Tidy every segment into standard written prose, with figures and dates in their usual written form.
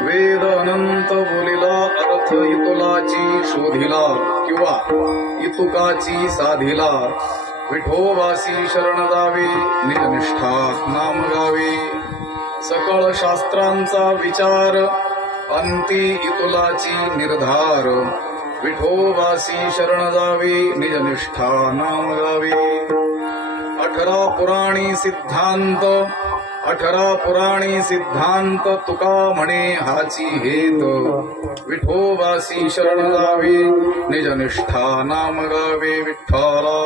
वेद अनंत बोलिला अर्थ इतुलाची शोधिला किंवा इतुकाची साधिला विठोबासी शरण जावे निजनिष्ठा नाम गावे सकळ शास्त्रांचा विचार अंती इतुलाची निर्धार विठोबासी शरण जावे निजनिष्ठा नाम गावे 18 पुराणी सिद्धांत तुका म्हणे हाची हेत विठोबासी शरण जावे निजनिष्ठा नाम गावे विठ्ठला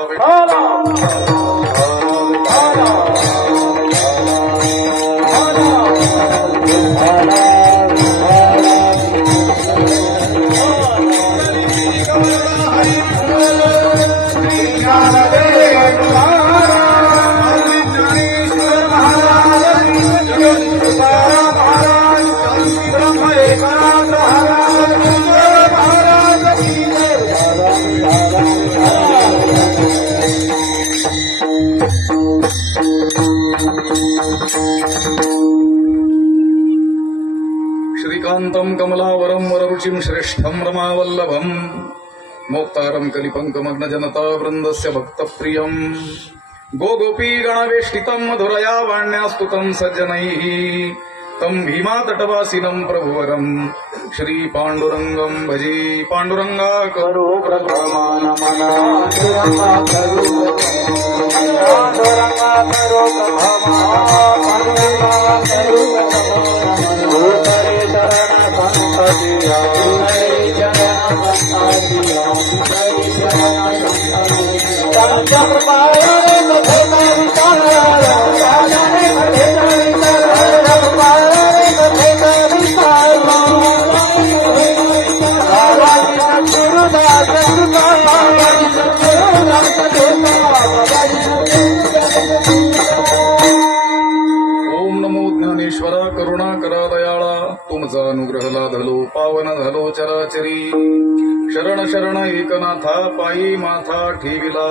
श्रीकांतं कमलावरं वररुचिं श्रेष्ठं रमावल्लभं मोक्तारं कलिपङ्कमग्न जनता वृन्दस्य भक्तप्रियं गोगोपी गणवेष्टितं मधुरया वाण्यास्तुतं सज्जनैः तं भीमातटवासिनं प्रभुवरं श्री पाण्डुरङ्गं भजे पाण्डुरङ्गा करो प्रभमान मना पाण्डुरङ्गा करो ज्ञानेश्वरा करुणा करा दयाळा तुमचा अनुग्रह लाधलो पावन झालो चराचरी शरण शरण एकनाथा पायी माथा ठेविला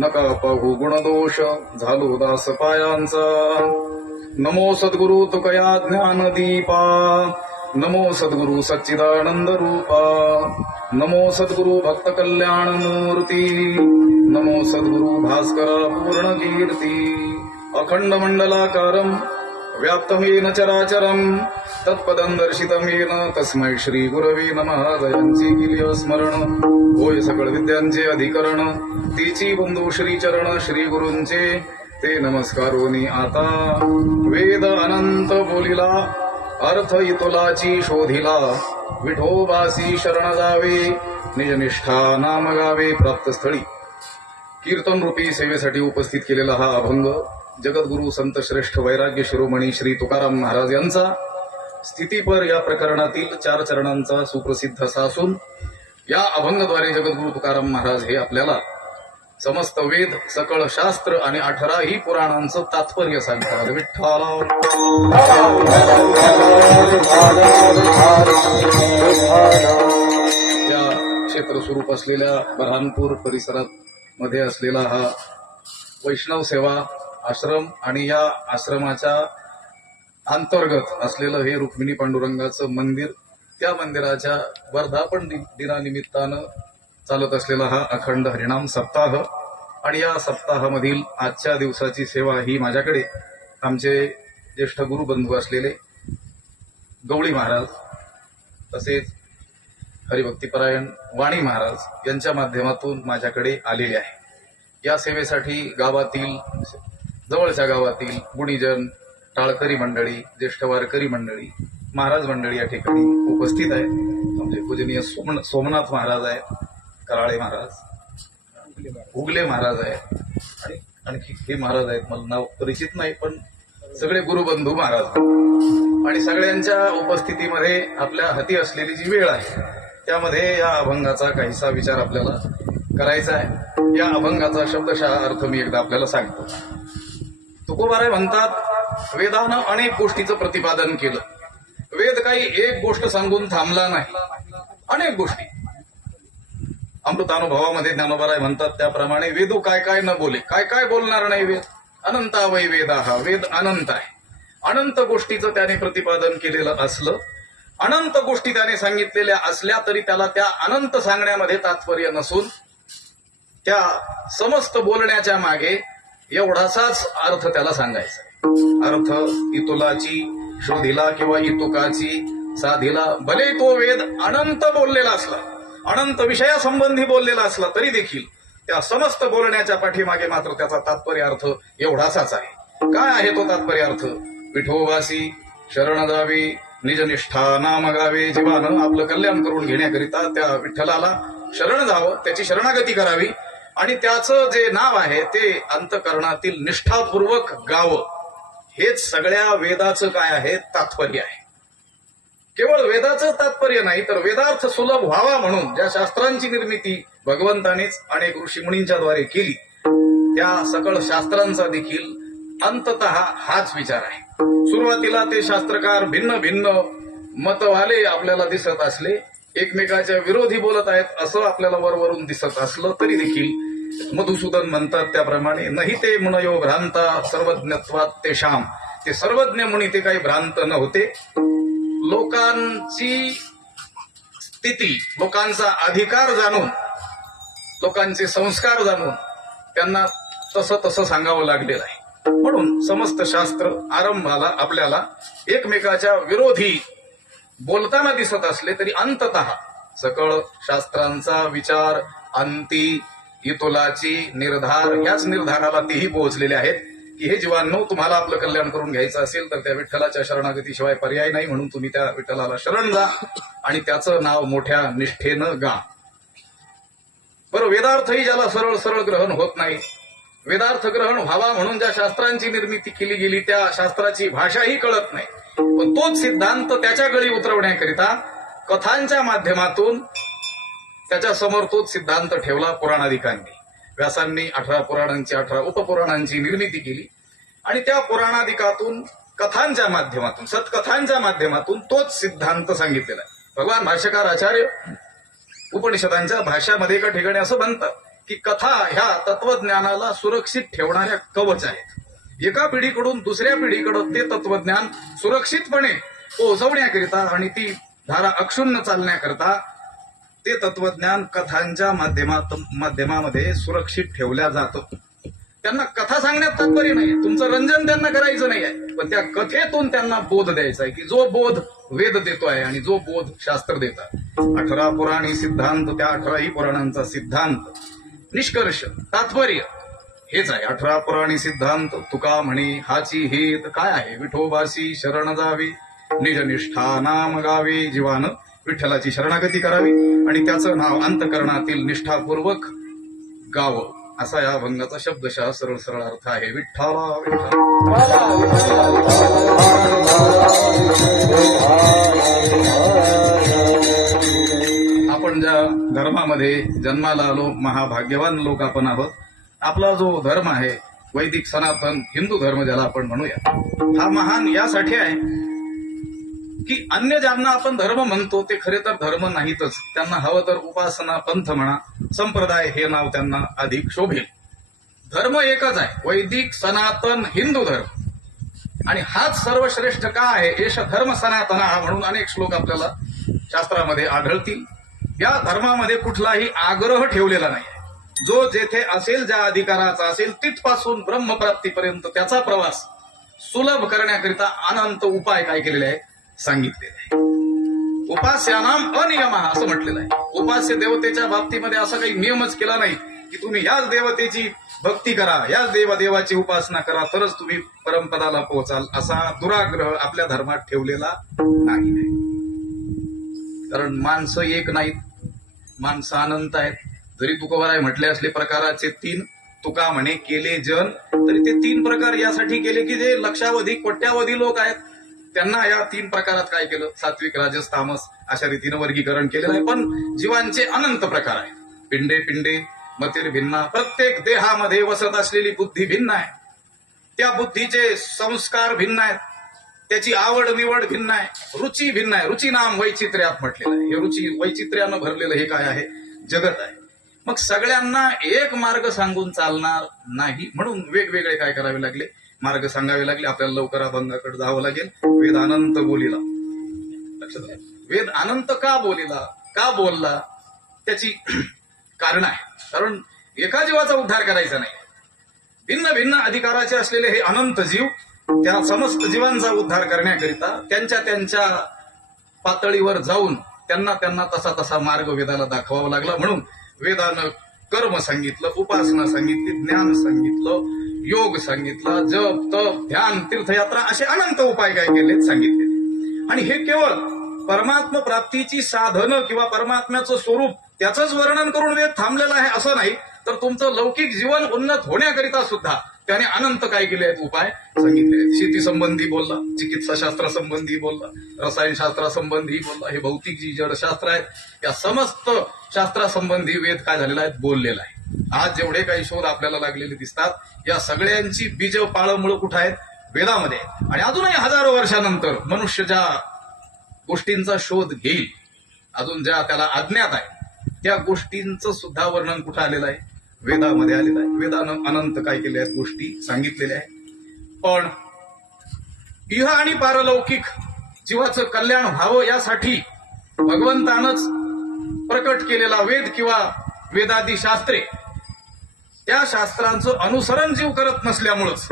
नका पाहू गुणदोष झालो दास पायांचा नमो सद्गुरु तुकया ज्ञान दीपा नमो सद्गुरु सच्चिदानंद रूपा नमो सद्गुरु भक्त कल्याण मूर्ती नमो सद्गुरु भास्करा पूर्ण कीर्ती अखंड मंडलाकारं व्याप्तमेन चराचरं तत्पदं दर्शितमेन तस्मै श्री गुरवे नमः जयांचे केले स्मरण होय सकळ विद्यांचे अधिकरण तिची बंधू श्री चरण श्री गुरूंचे ते नमस्कारोनी आता वेद अनंत बोलिला अर्थ इतुलाची शोधिला विठोबासी शरण जावे निजनिष्ठा नाम गावे प्राप्तस्थळी कीर्तन रूपी सेवेसाठी उपस्थित केलेला हा अभंग जगद्गुरु संत श्रेष्ठ वैराग्य शिरोमणी श्री तुकाराम महाराज यांचा स्थितीपर या प्रकरणातील 4 चरणांचा सुप्रसिद्ध असा असून या अभंगाद्वारे जगद्गुरु तुकाराम महाराज हे आपल्याला समस्त वेद सकळ शास्त्र आणि 18 पुराणांचं तात्पर्य सांगतात विठ्ठला या क्षेत्र स्वरूप असलेल्या बऱ्हाणपूर परिसरात मध्ये असलेला हा वैष्णव सेवा आश्रम आणि या आश्रमाच्या अंतर्गत असलेलं हे रुक्मिणी पांडुरंगाचं मंदिर त्या मंदिराच्या वर्धापन दिनानिमित्तानं चालत असलेला हा अखंड हरिनाम सप्ताह आणि या सप्ताहामधील आजच्या दिवसाची सेवा ही माझ्याकडे आमचे ज्येष्ठ गुरुबंधू असलेले गवळी महाराज तसेच हरिभक्तीपरायण वाणी महाराज यांच्या माध्यमातून माझ्याकडे आलेले आहे या सेवेसाठी गावातील जवळच्या गावातील गुणीजन टाळकरी मंडळी ज्येष्ठ वारकरी मंडळी महाराज मंडळी या ठिकाणी उपस्थित आहे आमचे पूजनीय सोमनाथ महाराज आहेत कराळे महाराज उगले महाराज आहेत आणि आणखी हे महाराज आहेत मला नाव परिचित नाही पण सगळे गुरुबंधू महाराज आणि सगळ्यांच्या उपस्थितीमध्ये आपल्या हाती असलेली जी वेळ आहे त्यामध्ये या अभंगाचा काहीसा विचार आपल्याला करायचा आहे या अभंगाचा शब्दशः अर्थ मी एकदा आपल्याला सांगतो तुकोबाराय म्हणतात वेदानं अनेक गोष्टीचं प्रतिपादन केलं वेद काही एक गोष्ट सांगून थांबला नाही अनेक गोष्टी अमृतानुभवामध्ये ज्ञानोबाराय म्हणतात त्याप्रमाणे वेदू काय काय न बोले काय काय बोलणार नाही वेद अनंता वै वेदा हा वेद अनंत आहे अनंत गोष्टीचं त्याने प्रतिपादन केलेलं असलं अनंत गोष्टी त्याने सांगितलेल्या असल्या तरी त्याला त्या अनंत सांगण्यामध्ये तात्पर्य नसून त्या समस्त बोलण्याच्या मागे एवढासाच अर्थ त्याला सांगायचा. अर्थ इतुलाची शोधिला किंवा इतुकाची साधिला. भले तो वेद अनंत बोललेला असला, अनंत विषयासंबंधी बोललेला असला तरी देखील त्या समस्त बोलण्याच्या पाठीमागे मात्र त्याचा तात्पर्य अर्थ एवढासाच आहे. काय आहे तो तात्पर्य अर्थ? विठोबासी शरण जावे, निजनिष्ठा नाम गावे. जीवानं आपलं कल्याण करून घेण्याकरिता त्या विठ्ठलाला शरण जावं, त्याची शरणागती करावी आणि त्याचं जे नाव आहे ते अंतःकरणातील निष्ठापूर्वक गावं. हेच सगळ्या वेदाचं काय आहे? तात्पर्य आहे. केवळ वेदाचं तात्पर्य नाही तर वेदार्थ सुलभ व्हावा म्हणून ज्या शास्त्रांची निर्मिती भगवंतानेच अनेक ऋषीमुनींच्या द्वारे केली, त्या सकळ शास्त्रांचा देखील अंततः हाच विचार आहे. सुरुवातीला ते शास्त्रकार भिन्न भिन्न मतवाले आपल्याला दिसत असले, एकमेकाच्या विरोधी बोलत आहेत असं आपल्याला वरवरून दिसत असलं तरी देखील मधुसूदन म्हणतात त्याप्रमाणे नाही ते मुनयो भ्रांता सर्वज्ञत्वात ते शाम. ते सर्वज्ञ मुनी ते काही भ्रांत नव्हते. लोकांची स्थिती, लोकांचा अधिकार जाणून, लोकांचे संस्कार जाणून त्यांना तसं तसं सांगावं लागलेलं आहे. म्हणून समस्त शास्त्र आरंभाला आपल्याला एकमेकाच्या विरोधी बोलताना दिसत असले तरी अंततः सकळ शास्त्रांचा विचार अंती इतुलाची निर्धार, याच निर्धाराला तेही पोहोचलेले आहेत की हे जीवांनो, तुम्हाला आपलं कल्याण करून घ्यायचं असेल तर त्या विठ्ठलाच्या शरणागतीशिवाय पर्याय नाही. म्हणून तुम्ही त्या विठ्ठलाला शरण जा आणि त्याचं नाव मोठ्या निष्ठेनं गा. बरं, वेदार्थही ज्याला सरळ सरळ ग्रहण होत नाही, वेदार्थ ग्रहण व्हावा म्हणून ज्या शास्त्रांची निर्मिती केली गेली त्या शास्त्राची भाषाही कळत नाही, पण तोच सिद्धांत त्याच्या गळी उतरवण्याकरिता कथांच्या माध्यमातून त्याच्या समोर तोच सिद्धांत ठेवला पुराणाधिकांनी. व्यासांनी 18 पुराणांची 18 उपपुराणांची निर्मिती केली आणि त्या पुराणाधिकातून कथांच्या माध्यमातून, सत्कथांच्या माध्यमातून तोच सिद्धांत सांगितलेला आहे. भगवान भाष्यकार आचार्य उपनिषदांच्या भाषामध्ये एका ठिकाणी असं म्हणतात की कथा ह्या तत्वज्ञानाला सुरक्षित ठेवणाऱ्या कवच आहेत. एका पिढीकडून दुसऱ्या पिढीकडे ते तत्वज्ञान सुरक्षितपणे पोहोचवण्याकरिता आणि ती धारा अक्षुण्ण चालण्याकरता ते तत्वज्ञान कथांच्या माध्यमामध्ये सुरक्षित ठेवल्या जातं. त्यांना कथा सांगण्यात तात्पर्य नाही, तुमचं रंजन त्यांना करायचं नाही आहे, पण त्या कथेतून त्यांना बोध द्यायचा आहे की जो बोध वेद देतो आहे आणि जो बोध शास्त्र देतात. 18 पुराणी सिद्धांत, त्या 18ही पुराणांचा सिद्धांत, निष्कर्ष, तात्पर्य हेच आहे. 18 पुराणी सिद्धांत तुका म्हणे हाची हेत काय आहे? विठोबासी शरण जावे, निजनिष्ठा नाम गावे. जीवानं विठ्ठलाची शरणागती करावी आणि त्याचं नाव अंतःकरणातील निष्ठापूर्वक गावं. असा या अभंगाचा शब्दशः सरळ सरळ अर्थ आहे. विठ्ठला आपण ज्या धर्मामध्ये जन्माला आलो, महाभाग्यवान लोक आपण आहोत. आपला जो धर्म आहे वैदिक सनातन हिंदू धर्म ज्याला आपण म्हणूया, हा महान यासाठी आहे की अन्य ज्यांना आपण धर्म म्हणतो ते खरे तर धर्म नाहीतच. त्यांना हवं तर उपासना पंथ म्हणा, संप्रदाय हे नाव त्यांना अधिक शोभेल. धर्म एकच आहे, वैदिक सनातन हिंदू धर्म. आणि हाच सर्वश्रेष्ठ का आहे? एष धर्म सनातन म्हणून अनेक श्लोक आपल्याला शास्त्रामध्ये आढळतील. या धर्मामध्ये कुठलाही आग्रह ठेवलेला नाही. जो जेथे असेल, ज्या अधिकाराचा असेल, तिथपासून ब्रह्मप्राप्तीपर्यंत त्याचा प्रवास सुलभ करण्याकरिता अनंत उपाय काय केलेले आहे? सांगितलेले आहे. उपास्यानाम अनियम असं म्हटलेलं आहे. उपास्य देवतेच्या बाबतीमध्ये असा काही नियमच केला नाही की तुम्ही याच देवतेची भक्ती करा, याच देवाची उपासना करा तरच तुम्ही परमपदाला पोहोचाल, असा दुराग्रह आपल्या धर्मात ठेवलेला नाही. कारण माणसं एक नाहीत, माणसं अनंत आहेत. जरी तुकोबाराय म्हटले असले प्रकाराचे 3, तुका म्हणे केले जन, तरी ते 3 प्रकार यासाठी केले की जे लक्षावधी कोट्यावधी लोक आहेत त्यांना या 3 प्रकारात काय केलं? सात्विक, राजस, तामस अशा रीतीनं वर्गीकरण केलेलं आहे. पण जीवांचे अनंत प्रकार आहेत. पिंडे पिंडे मतिर भिन्ना. प्रत्येक देहामध्ये वसत असलेली बुद्धी भिन्न आहे. त्या बुद्धीचे संस्कार भिन्न आहेत, त्याची आवड निवड भिन्न आहे, रुची भिन्न आहे. रुची नाम वैचित्र्यात म्हटलेलं आहे. हे रुची वैचित्र्यानं भरलेलं हे काय आहे? जगत आहे. मग सगळ्यांना एक मार्ग सांगून चालणार नाही, म्हणून वेगवेगळे काय करावे लागले? मार्ग सांगावे लागले. आपल्याला लवकर अभंगाकडे जावं लागेल. वेदानंत बोलीला लक्षात आहे. वेद अनंत का बोलला त्याची कारण आहे. कारण एका जीवाचा उद्धार करायचा नाही. भिन्न भिन्न अधिकाराचे असलेले हे अनंत जीव त्या समस्त जीवांचा उद्धार करण्याकरिता त्यांच्या त्यांच्या पातळीवर जाऊन त्यांना तसा तसा मार्ग वेदाला दाखवावा लागला. म्हणून वेदानं कर्म सांगितलं, उपासना सांगितली, ज्ञान सांगितलं, योग सांगितला, जप तप ध्यान तीर्थयात्रा असे अनंत उपाय काय केलेत सांगितले. आणि हे केवळ परमात्म प्राप्तीची साधनं किंवा परमात्म्याचं स्वरूप त्याचंच वर्णन करून वेद थांबलेला आहे असं नाही, तर तुमचं लौकिक जीवन उन्नत होण्याकरिता सुद्धा त्याने अनंत काय केले आहेत उपाय सांगितले आहेत. शेती संबंधी बोलला, चिकित्सा शास्त्र संबंधी बोलला, रसायनशास्त्रासंबंधी बोलला, हे भौतिक जी जडशास्त्र आहेत या समस्त शास्त्रासंबंधी वेद काय झालेला आहे बोललेला आहे. आज जेवढे काही शोध आपल्याला लागलेले दिसतात या सगळ्यांची बीज पाळमुळं कुठं आहेत वेदामध्ये. आणि अजूनही हजारो वर्षानंतर मनुष्य ज्या गोष्टींचा शोध घेईल, अजून ज्या त्याला अज्ञात आहे त्या गोष्टींचं सुद्धा वर्णन कुठं आलेलं आहे वेदामध्ये आलेलं आहे. वेदानं अनंत काय केले आहेत गोष्टी सांगितलेल्या आहेत. पण इह आणि पारलौकिक जीवाचं कल्याण व्हावं यासाठी भगवंतानंच प्रकट केलेला वेद किंवा वेदादी शास्त्रे त्या शास्त्रांचं अनुसरण जीव करत नसल्यामुळंच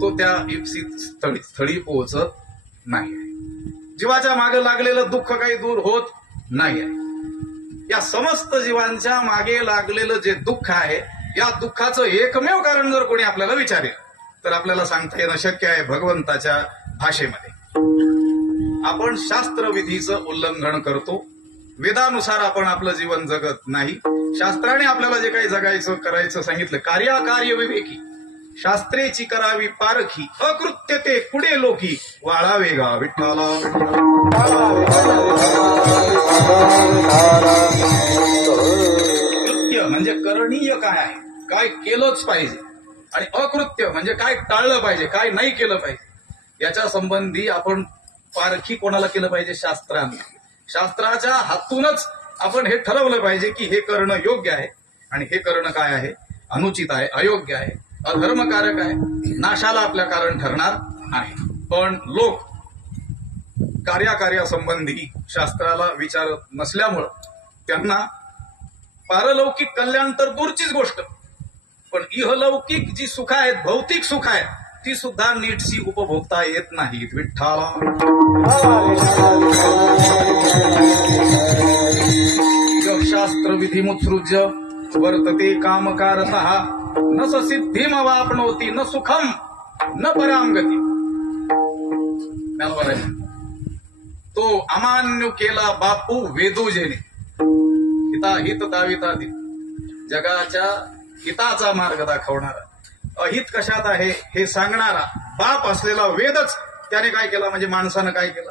तो त्या इप्सित स्थळी पोहोचत नाही. जीवाच्या मागे लागलेलं दुःख काही दूर होत नाही आहे. या समस्त जीवांच्या मागे लागलेलं जे दुःख आहे या दुःखाचं एकमेव कारण जर कोणी आपल्याला विचारेल तर आपल्याला सांगता येणं शक्य आहे भगवंताच्या भाषेमध्ये. आपण शास्त्रविधीचं उल्लंघन करतो, वेदानुसार आपण आपलं जीवन जगत नाही. शास्त्राने आपल्याला जे काही जगायचं करायचं सांगितलं कार्याकार्य विवेकी शास्त्रेची करावी पारखी अकृत्य ते पुढे लोकी वाळावे गा विठ्ठला. कृत्य म्हणजे करणीय काय आहे, काय केलंच पाहिजे, आणि अकृत्य म्हणजे काय टाळलं पाहिजे, काय नाही केलं पाहिजे याच्या संबंधी आपण पारखी कोणाला केलं पाहिजे शास्त्रांना. शास्त्राच्या हातूनच आपण हे ठरवलं पाहिजे की हे करणं योग्य आहे आणि हे करणं काय आहे अनुचित आहे, अयोग्य आहे, अधर्मकारक आहे, नाशाला आपल्या कारण ठरणार आहे. पण लोक कार्यासंबंधी शास्त्राला विचारत नसल्यामुळं त्यांना पारलौकिक कल्याण तर दूरचीच गोष्ट, पण इहलौकिक जी सुख आहेत, भौतिक सुख आहेत, ती सुद्धा नीटशी उपभोगता येत नाहीत. विठ्ठला शास्त्र विधिमुत्सृज्य वर्तते कामकारतः न स सिद्धिमवाप्नोति न सुखम न परांगती. तो अमान्य केला बापू वेदोजेने हित दाविता दे, जगाच्या हिताचा मार्ग दाखवणारा, अहित कशात आहे हे सांगणारा बाप असलेला वेदच त्याने काय केला म्हणजे माणसानं काय केलं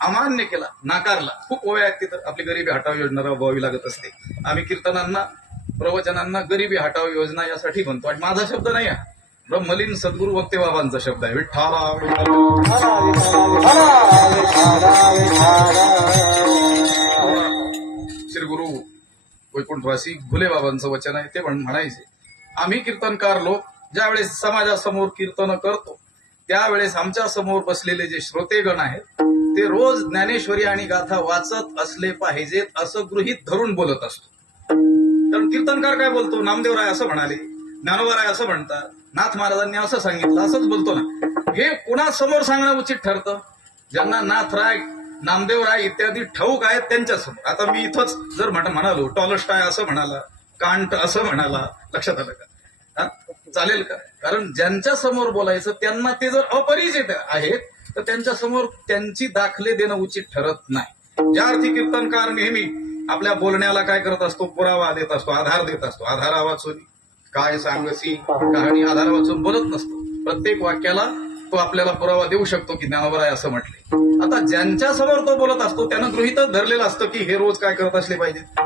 अमान्य केला, नाकारला. खूप ओव्या आहेत तिथं. आपली गरिबी हटाव योजना राबवावी लागत असते. आम्ही कीर्तनांना प्रवचनांना गरिबी हटाव योजना यासाठी म्हणतो. आणि माझा शब्द नाही आहे, ब्रह्मलीन सद्गुरू वक्ते बाबांचा शब्द आहे. विठ्ठला श्री गुरु वैकुंठवासी घुले बाबांचं वचन आहे. ते म्हणायचे आम्ही कीर्तनकार लोक ज्यावेळेस समाजासमोर कीर्तन करतो त्यावेळेस आमच्या समोर बसलेले जे श्रोतेगण आहेत ते रोज ज्ञानेश्वरी आणि गाथा वाचत असले पाहिजेत असं गृहीत धरून बोलत असतो. कारण कीर्तनकार काय बोलतो, नामदेवराय असं म्हणाले, ज्ञानोबाराय असं म्हणतात, नाथ महाराजांनी असं सांगितलं, असंच बोलतो ना. हे कुणासमोर सांगणं उचित ठरतं? ज्यांना नाथराय नामदेवराय इत्यादी ठाऊक आहेत त्यांच्यासमोर. आता मी इथंच जर म्हणालो टॉलस्टाय असं म्हणाला, कांट असं म्हणाला, लक्षात आलं का? चालेल का? कारण ज्यांच्या समोर बोलायचं त्यांना ते जर अपरिचित आहेत तर त्यांच्या समोर त्यांची दाखले देणं उचित ठरत नाही. ज्या अर्थी कीर्तनकार नेहमी आपल्या बोलण्याला काय करत असतो, पुरावा देत असतो, आधार देत असतो. आधारा वाचून काय सांगसी कहाणी आधार वाचून बोलत नसतो. प्रत्येक वाक्याला तो आपल्याला पुरावा देऊ शकतो की ज्ञानोबराय असं म्हटले. आता ज्यांच्या समोर तो बोलत असतो त्यानं गृहीतच धरलेलं असतं की हे रोज काय करत असले पाहिजेत,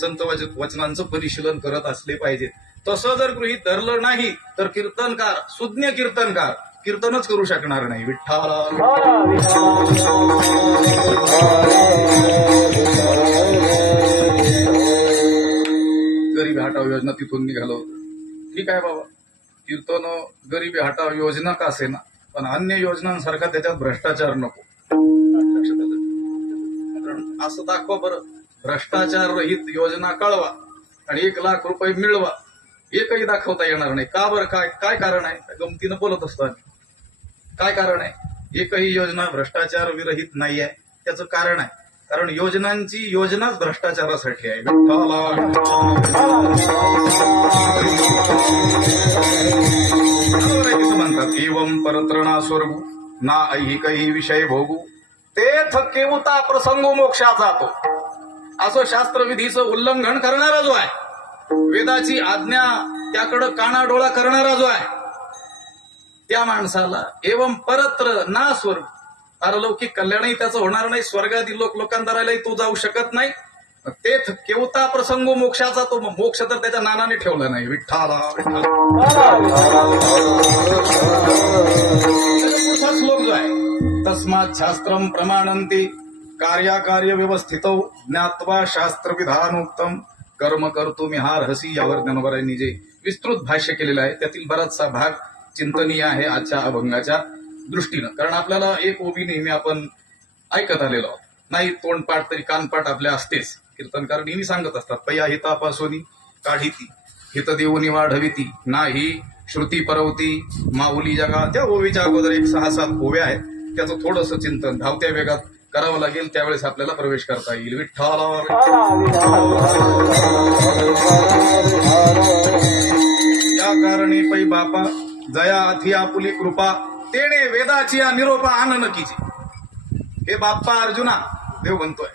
संत वचनांचं परिशीलन करत असले पाहिजेत. तसं जर गृहीत धरलं नाही तर कीर्तनकार, सुज्ञ कीर्तनकार कीर्तनच करू शकणार नाही. विठ्ठला गरिबी हटाव योजना तिथून निघालं होतं. ठीक आहे बाबा, कीर्तन गरिबी हटाव योजना का असेना, पण अन्य योजनांसारखा त्याच्यात भ्रष्टाचार नको. लक्षात आलं? असं दाखवा बरं. भ्रष्टाचार रहित योजना कळवा आणि 1,00,000 रुपये मिळवा, एकही दाखवता येणार नाही. का बरं? काय काय कारण आहे? गमतीनं बोलत असतो आम्ही. काय कारण आहे? एकही योजना भ्रष्टाचार विरहित नाही आहे. त्याचं कारण आहे, कारण योजनांची योजनाच भ्रष्टाचारासाठी आहे. म्हणतात एवं परत्रणा स्वर्गू ना ऐहिकही विषय भोगू तेथ केवता प्रसंगो मोक्षात जातो. असं शास्त्रविधीचं उल्लंघन करणारा जो आहे, वेदाची आज्ञा त्याकडं कानाडोळा करणारा जो आहे, त्या माणसाला एवं परत्र ना स्वर्ग, पारलौकिक कल्याणही त्याचं होणार नाही, स्वर्गादी लोकांतरालाही तो जाऊ शकत नाही. तेथ केवता प्रसंगो मोक्षाचा, तो मोक्ष तर त्याच्या नानाने ठेवला नाही. विठ्ठला पुढचा श्लोक जो आहे, तस्मात् शास्त्रम प्रमाणन्ते कार्याकार्य व्यवस्थित ज्ञात्वा शास्त्र विधानोक्तम कर्म कर्तुमिहार्हसि, यावर ज्ञानोबारायांनी जे विस्तृत भाष्य केलेलं आहे त्यातील बराचसा भाग चिंतनीय आहे आजच्या अभंगाच्या दृष्टीनं. कारण आपल्याला एक ओबी नेहमी आपण ऐकत आलेलो आहोत, नाही तोंडपाठ तरी कानपाठ आपल्या असतेच. कीर्तनकार नेहमी सांगत असतात, पया हितापासोनी काढिती हित देऊनी वाढविती नाही श्रुती परवती माऊली जगा. त्या ओवीच्या अगोदर एक 6-7 ओव्या आहेत, त्याचं थोडंसं चिंतन धावत्या वेगात करावं लागेल, त्यावेळेस आपल्याला प्रवेश करता येईल. विठ्ठला या कारणे पै बापा जया अथी आपुली कृपा तेने वेदाची या निरोपा आन नकीची. हे बाप्पा अर्जुना, देव म्हणतोय,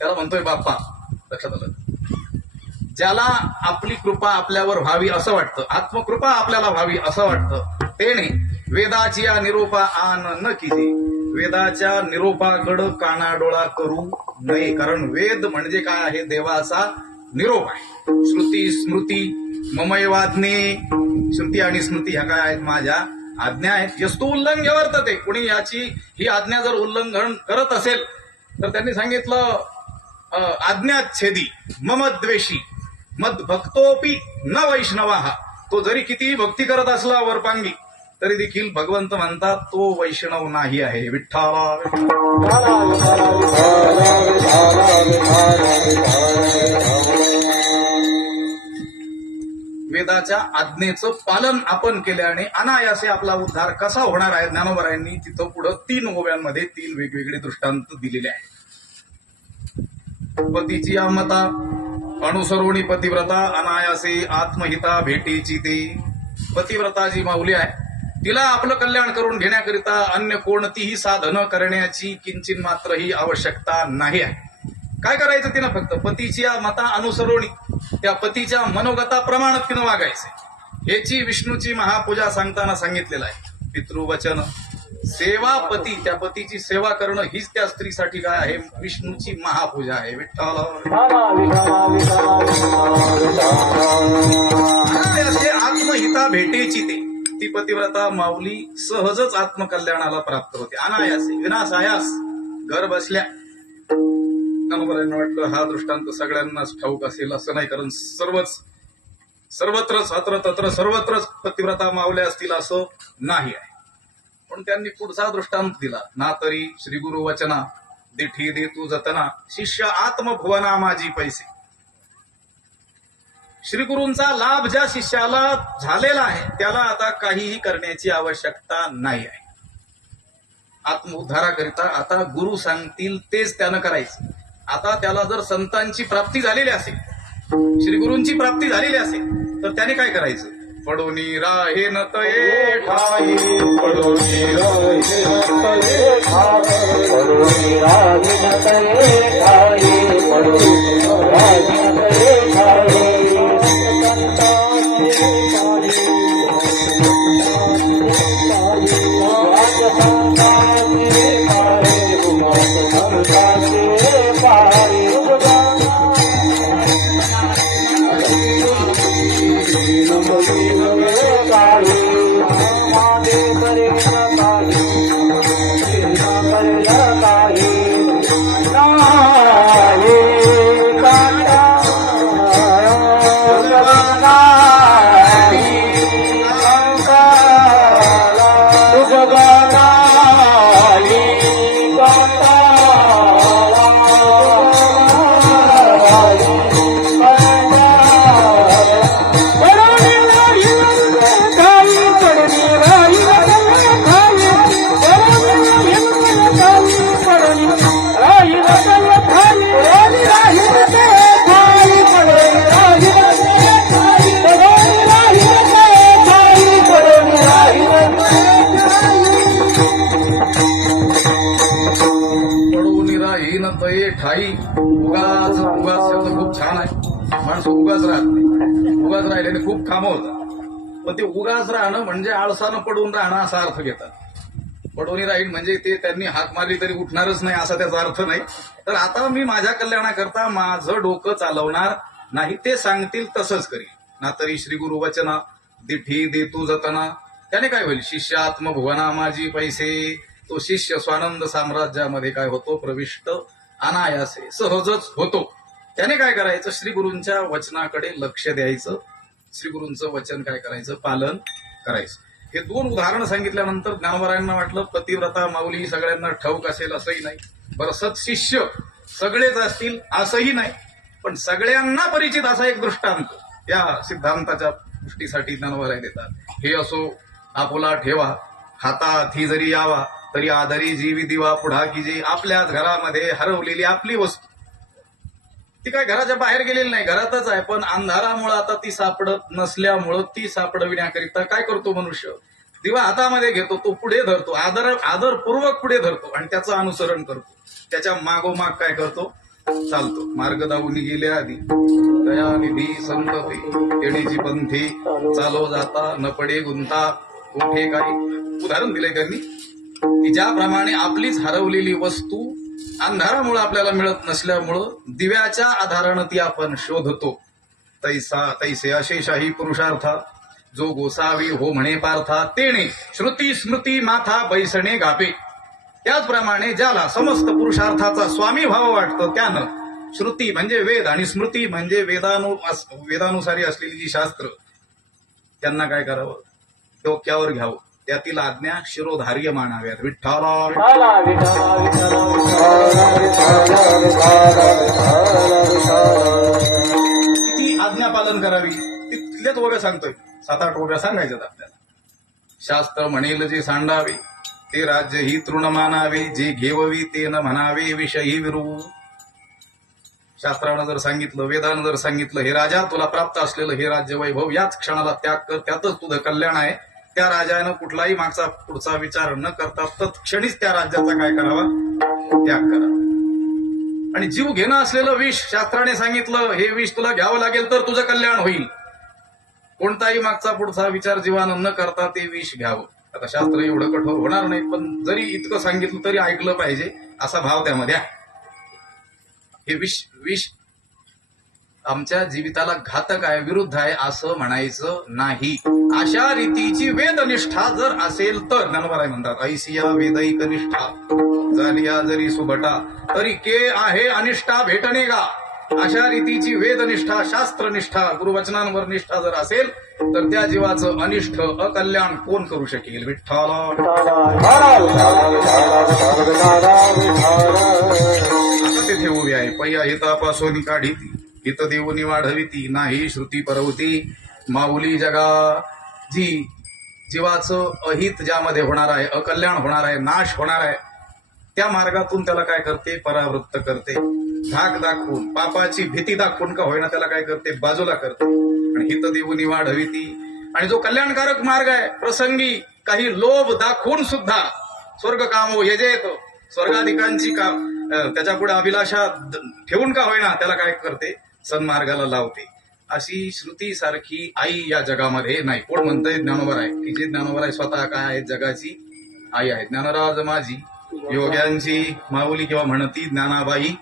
त्याला म्हणतोय बाप्पा. लक्षात आलं? ज्याला आपली कृपा आपल्यावर व्हावी असं वाटतं, आत्मकृपा आपल्याला व्हावी असं वाटतं, तेने वेदाची या निरोपा आन न कीजे, वेदाच्या निरोपाकडं कानाडोळा करू नये. कारण वेद म्हणजे काय आहे? देवाचा निरोप आहे. श्रुती स्मृती ममैवाज्ञे, श्रुती आणि स्मृती ह्या काय आहेत? माझ्या आज्ञा आहेत. यस्तु उल्लंघ्य वर्तते. कुणी याची ही आज्ञा जर उल्लंघन करत असेल तर त्यांनी सांगितलं आज्ञाच्छेदी मम द्वेषी मद भक्तोपी न वैष्णवाहा. तो जरी कितीही भक्ती करत असला वरपांगी तरी देखील भगवंत म्हणतात तो वैष्णव नाही आहे. विठ्ठला वेदाच्या आज्ञेचं पालन आपण केल्याने अनायासे आपला उद्धार कसा होणार आहे, ज्ञानोबारायांनी तिथं पुढं 3 ओव्यांमध्ये 3 वेगवेगळे दृष्टांत दिलेले आहेत. पतीची आमता अनुसरुणी पतिव्रता अनायासे आत्महिता भेटीची ते. पतिव्रता जी माऊली आहे तिला आपलं कल्याण करून घेण्याकरिता अन्य कोणतीही साधनं करण्याची किंचित मात्रही आवश्यकता नाही आहे. काय करायचं तिनं? फक्त पतीची मता अनुसरोणी, त्या पतीच्या मनोगताप्रमाणे तिनं वागायचं. याची विष्णूची महापूजा सांगताना सांगितलेलं आहे. पितृवचन सेवा पती, त्या पतीची सेवा करणं हीच त्या स्त्रीसाठी काय आहे? विष्णूची महापूजा आहे. विठ्ठल आत्महिता भेटेची ते. ती पतिव्रता माऊली सहजच आत्मकल्याणाला प्राप्त होते, अनायासे विनासायास घर बसल्या. ज्ञानोबारायांना वाटलं हा दृष्टांत सगळ्यांनाच ठाऊक असेल असं नाही, कारण सर्वत्रच अत्र तत्र सर्वत्रच पतिव्रता मावल्या असतील असं नाही आहे. पण त्यांनी पुढचा दृष्टांत दिला, ना तरी श्री गुरु वचना दिठी देतू जतना शिष्य आत्मभुवना माझी पैसे. श्रीगुरूंचा लाभ ज्या शिष्याला झालेला आहे त्याला आता काहीही करण्याची आवश्यकता नाही आहे. आत्मउद्धाराकरिता आता गुरु सांगतील तेच त्यानं करायचं. आता त्याला जर संतांची प्राप्ती झालेली असेल, श्रीगुरूंची प्राप्ती झालेली असेल तर त्याने काय करायचं? पडोनी राहे न तये ठाई, पडोनी राहे न तये ठाई, पडोनी राहे न तये ठाई, पडोनी राहे न तये ठाई. येईन तये ठाई. उगाच उगाच शब्द खूप छान आहे. माणसं उगाच राहत नाही. उगाच राहिल्याने खूप कामं होतात. पण ते उगाच राहणं म्हणजे आळसानं पडून राहणं असा अर्थ घेतात. पडून राहील म्हणजे ते त्यांनी हाक मारली तरी उठणारच नाही असा त्याचा अर्थ नाही. तर आता मी माझ्या कल्याणाकरता माझं डोकं चालवणार नाही, ते सांगतील तसंच करील. ना तरी श्री गुरु वचना दिठी देतू जतना. त्याने काय होईल? शिष्य आत्मभुवना माझी पैसे. तो शिष्य स्वानंद साम्राज्यामध्ये काय होतो? प्रविष्ट अनायासे सहजच होतो. त्याने काय करायचं? श्री गुरूंच्या वचनाकडे लक्ष द्यायचं. श्री गुरूंचं वचन काय करायचं? पालन करायचं. हे दोन उदाहरणं सांगितल्यानंतर ज्ञानोबरायांना वाटलं पतिव्रता माऊली सगळ्यांना ठाऊक असेल असंही नाही, बरं सत्शिष्य सगळेच असतील असंही नाही, पण सगळ्यांना परिचित असा एक दृष्टांत या सिद्धांताच्या पुष्टीसाठी ज्ञानोबराय देतात. हे असो आपुला ठेवा, हाताथी जरी यावा तरी आदरी जीवी दिवा पुढा की जे. आपल्याच घरामध्ये हरवलेली आपली वस्तू, ती काय घराच्या बाहेर गेलेली नाही, घरातच आहे, पण अंधारामुळे आता ती सापडत नसल्यामुळं ती सापडविण्याकरिता काय करतो मनुष्य? दिवा हातामध्ये घेतो, तो पुढे धरतो, आदरपूर्वक पुढे धरतो आणि त्याचं अनुसरण करतो. त्याच्या मागोमाग काय करतो? चालतो. मार्ग दावून गेले आधी दयानिधी संतती येडीची पंथी चालो जाता न पडे गुंता कुठे. काही उदाहरण दिले त्यांनी की ज्याप्रमाणे आपलीच हरवलेली वस्तू अंधारामुळे आपल्याला मिळत नसल्यामुळं दिव्याच्या आधारानं ती आपण शोधतो. तैसे अशेषाही पुरुषार्था जो गोसावी हो म्हणे पार्था तेने श्रुती स्मृती माथा बैसणे गापे. त्याचप्रमाणे ज्याला समस्त पुरुषार्थाचा स्वामी भाव वाटतो त्यानं श्रुती म्हणजे वेद आणि स्मृती म्हणजे वेदानुसारी असलेली जी शास्त्र त्यांना काय करावं? डोक्यावर घ्यावं. त्यातील आज्ञा शिरोधार्य मानाव्यात. विठ्ठला किती आज्ञा पालन करावी तिथल्याच ओव्या सांगतोय. 7-8 ओव्या सांगायच्यात आपल्याला. शास्त्र म्हणेल जे सांडावे ते राज्य ही तृण मानावे. जे घेववी ते न म्हणावे विषयी विरू. शास्त्रानं जर सांगितलं, वेदानं जर सांगितलं हे राजा तुला प्राप्त असलेलं हे राज्य वैभव याच क्षणाला त्याग कर, त्यातच तुझं कल्याण आहे. त्या राजानं कुठलाही मागचा पुढचा विचार न करता तत्क्षणीच त्या राज्याचा काय करावा? त्याग करावा. आणि जीव घेणं असलेलं विष शास्त्राने सांगितलं हे विष तुला घ्यावं लागेल तर तुझं कल्याण होईल. कोणताही मागचा पुढचा विचार जीवानं न करता ते विष घ्यावं. आता शास्त्र एवढं कठोर होणार नाही, पण जरी इतकं सांगितलं तरी ऐकलं पाहिजे असा भाव त्यामध्ये आहे. हे विष आमच्या जीविताला घातक आहे, विरुद्ध आहे असं म्हणायचं नाही. अशा रीतीची वेदनिष्ठा जर असेल तर ज्ञानोबराय म्हणतात ऐसिया वेदैक निष्ठा झालिया जरी सुभटा तरी के आहे अनिष्ठा भेटणे गा. अशा रीतीची वेदनिष्ठा शास्त्रनिष्ठा गुरुवचनांवर निष्ठा जर असेल तर त्या जीवाचं अनिष्ठ अकल्याण कोण करू शकेल? विठ्ठला. असं तेथे उभी आहे. पय्या हितापासून काढीती हित देऊनी वाढविती नाही श्रुती परवती. माऊली जगा जी जीवाचं अहित ज्यामध्ये होणार आहे, अकल्याण होणार आहे, नाश होणार आहे, त्या मार्गातून त्याला काय करते? परावृत्त करते. धाक दाखवून, पापाची भीती दाखवून का होईना त्याला काय करते? बाजूला करते. आणि हित देऊनी वाढविती. आणि जो कल्याणकारक मार्ग आहे प्रसंगी काही लोभ दाखवून सुद्धा स्वर्ग कामो यजेत, स्वर्गाधिकांची का त्याच्या पुढे अभिलाषा ठेवून का होईना त्याला काय करते? सन्मार्गाला लावते. अशी श्रुती सारखी आई या जगामध्ये नाही. कोण म्हणतंय? ज्ञानोबराय. की जे ज्ञानोबराय स्वतः काय आहेत? जगाची आई आहे. ज्ञानराज माझी योग्यांची माऊली किंवा म्हणती ज्ञानाबाई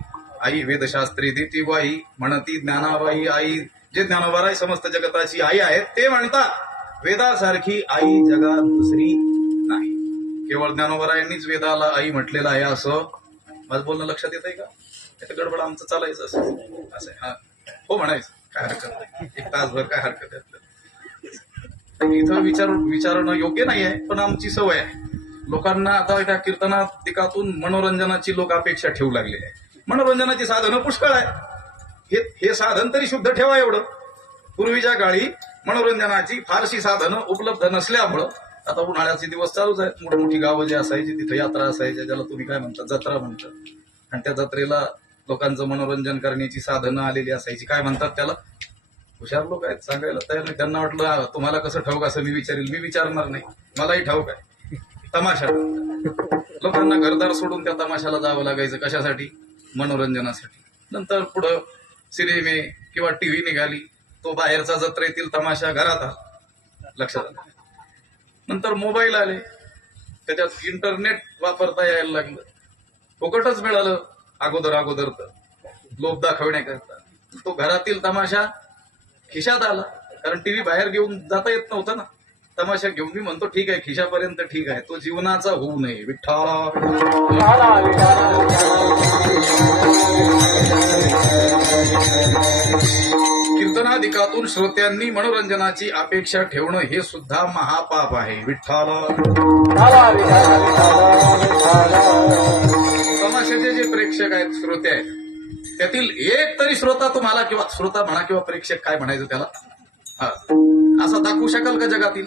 आई. वेदशास्त्री दितीबाई म्हणती ज्ञानाबाई आई. जे ज्ञानोबराय समस्त जगताची आई आहेत ते म्हणतात वेदासारखी आई जगात दुसरी नाही. केवळ ज्ञानोबरायांनीच वेदाला आई म्हटलेलं आहे असं माझं बोलणं लक्षात येत आहे का? त्याचं गडबड आमचं चालायचं असं हा हो म्हणायचं काय हरकत नाही. 1 तासभर काय हरकत आहे? इथं विचारणं योग्य नाही आहे, पण आमची सवय आहे. लोकांना आता त्या कीर्तनातिकातून मनोरंजनाची लोक अपेक्षा ठेवू लागलेली आहे. मनोरंजनाची साधनं पुष्कळ आहे. हे साधन तरी शुद्ध ठेवा एवढं. पूर्वीच्या काळी मनोरंजनाची फारशी साधनं उपलब्ध नसल्यामुळं आता उन्हाळ्याचे दिवस चालूच आहेत. मोठमोठी गावं जी असायची तिथे यात्रा असायच्या, ज्याला तुम्ही काय म्हणता जत्रा म्हणतात. आणि त्या जत्रेला लोकांचं मनोरंजन करण्याची साधनं आलेली असायची. काय म्हणतात त्याला? हुशार लोक आहेत, सांगायला तयार नाही. त्यांना वाटलं तुम्हाला कसं ठाऊक असं मी विचारेल. मी विचारणार नाही, मलाही ठाऊक आहे. तमाशा. लोकांना घरदार सोडून त्या तमाशाला जावं लागायचं. कशासाठी? मनोरंजनासाठी. नंतर पुढं सिनेमे किंवा टीव्ही निघाली, तो बाहेरचा जत्रेतील तमाशा घरात आला, लक्षात आलं. नंतर मोबाईल आले, त्याच्यात इंटरनेट वापरता यायला लागलं. फुकटच मिळालं अगोदर तर लोभ दाखवण्याकरता. तो घरातील तमाशा खिशात आला, कारण टीव्ही बाहेर घेऊन जाता येत नव्हता ना. तमाशा घेऊन मी म्हणतो ठीक आहे, खिशापर्यंत ठीक आहे, तो जीवनाचा होऊ नये. विठ्ठला कीर्तनादिकातून श्रोत्यांनी मनोरंजनाची अपेक्षा ठेवणं हे सुद्धा महापाप आहे. विठ्ठला तमाशाचे जे प्रेक्षक आहेत, श्रोते आहेत, त्यातील एक तरी श्रोता तुम्हाला, किंवा श्रोता म्हणा किंवा प्रेक्षक काय म्हणायचं त्याला, असा दाखवू शकाल का जगातील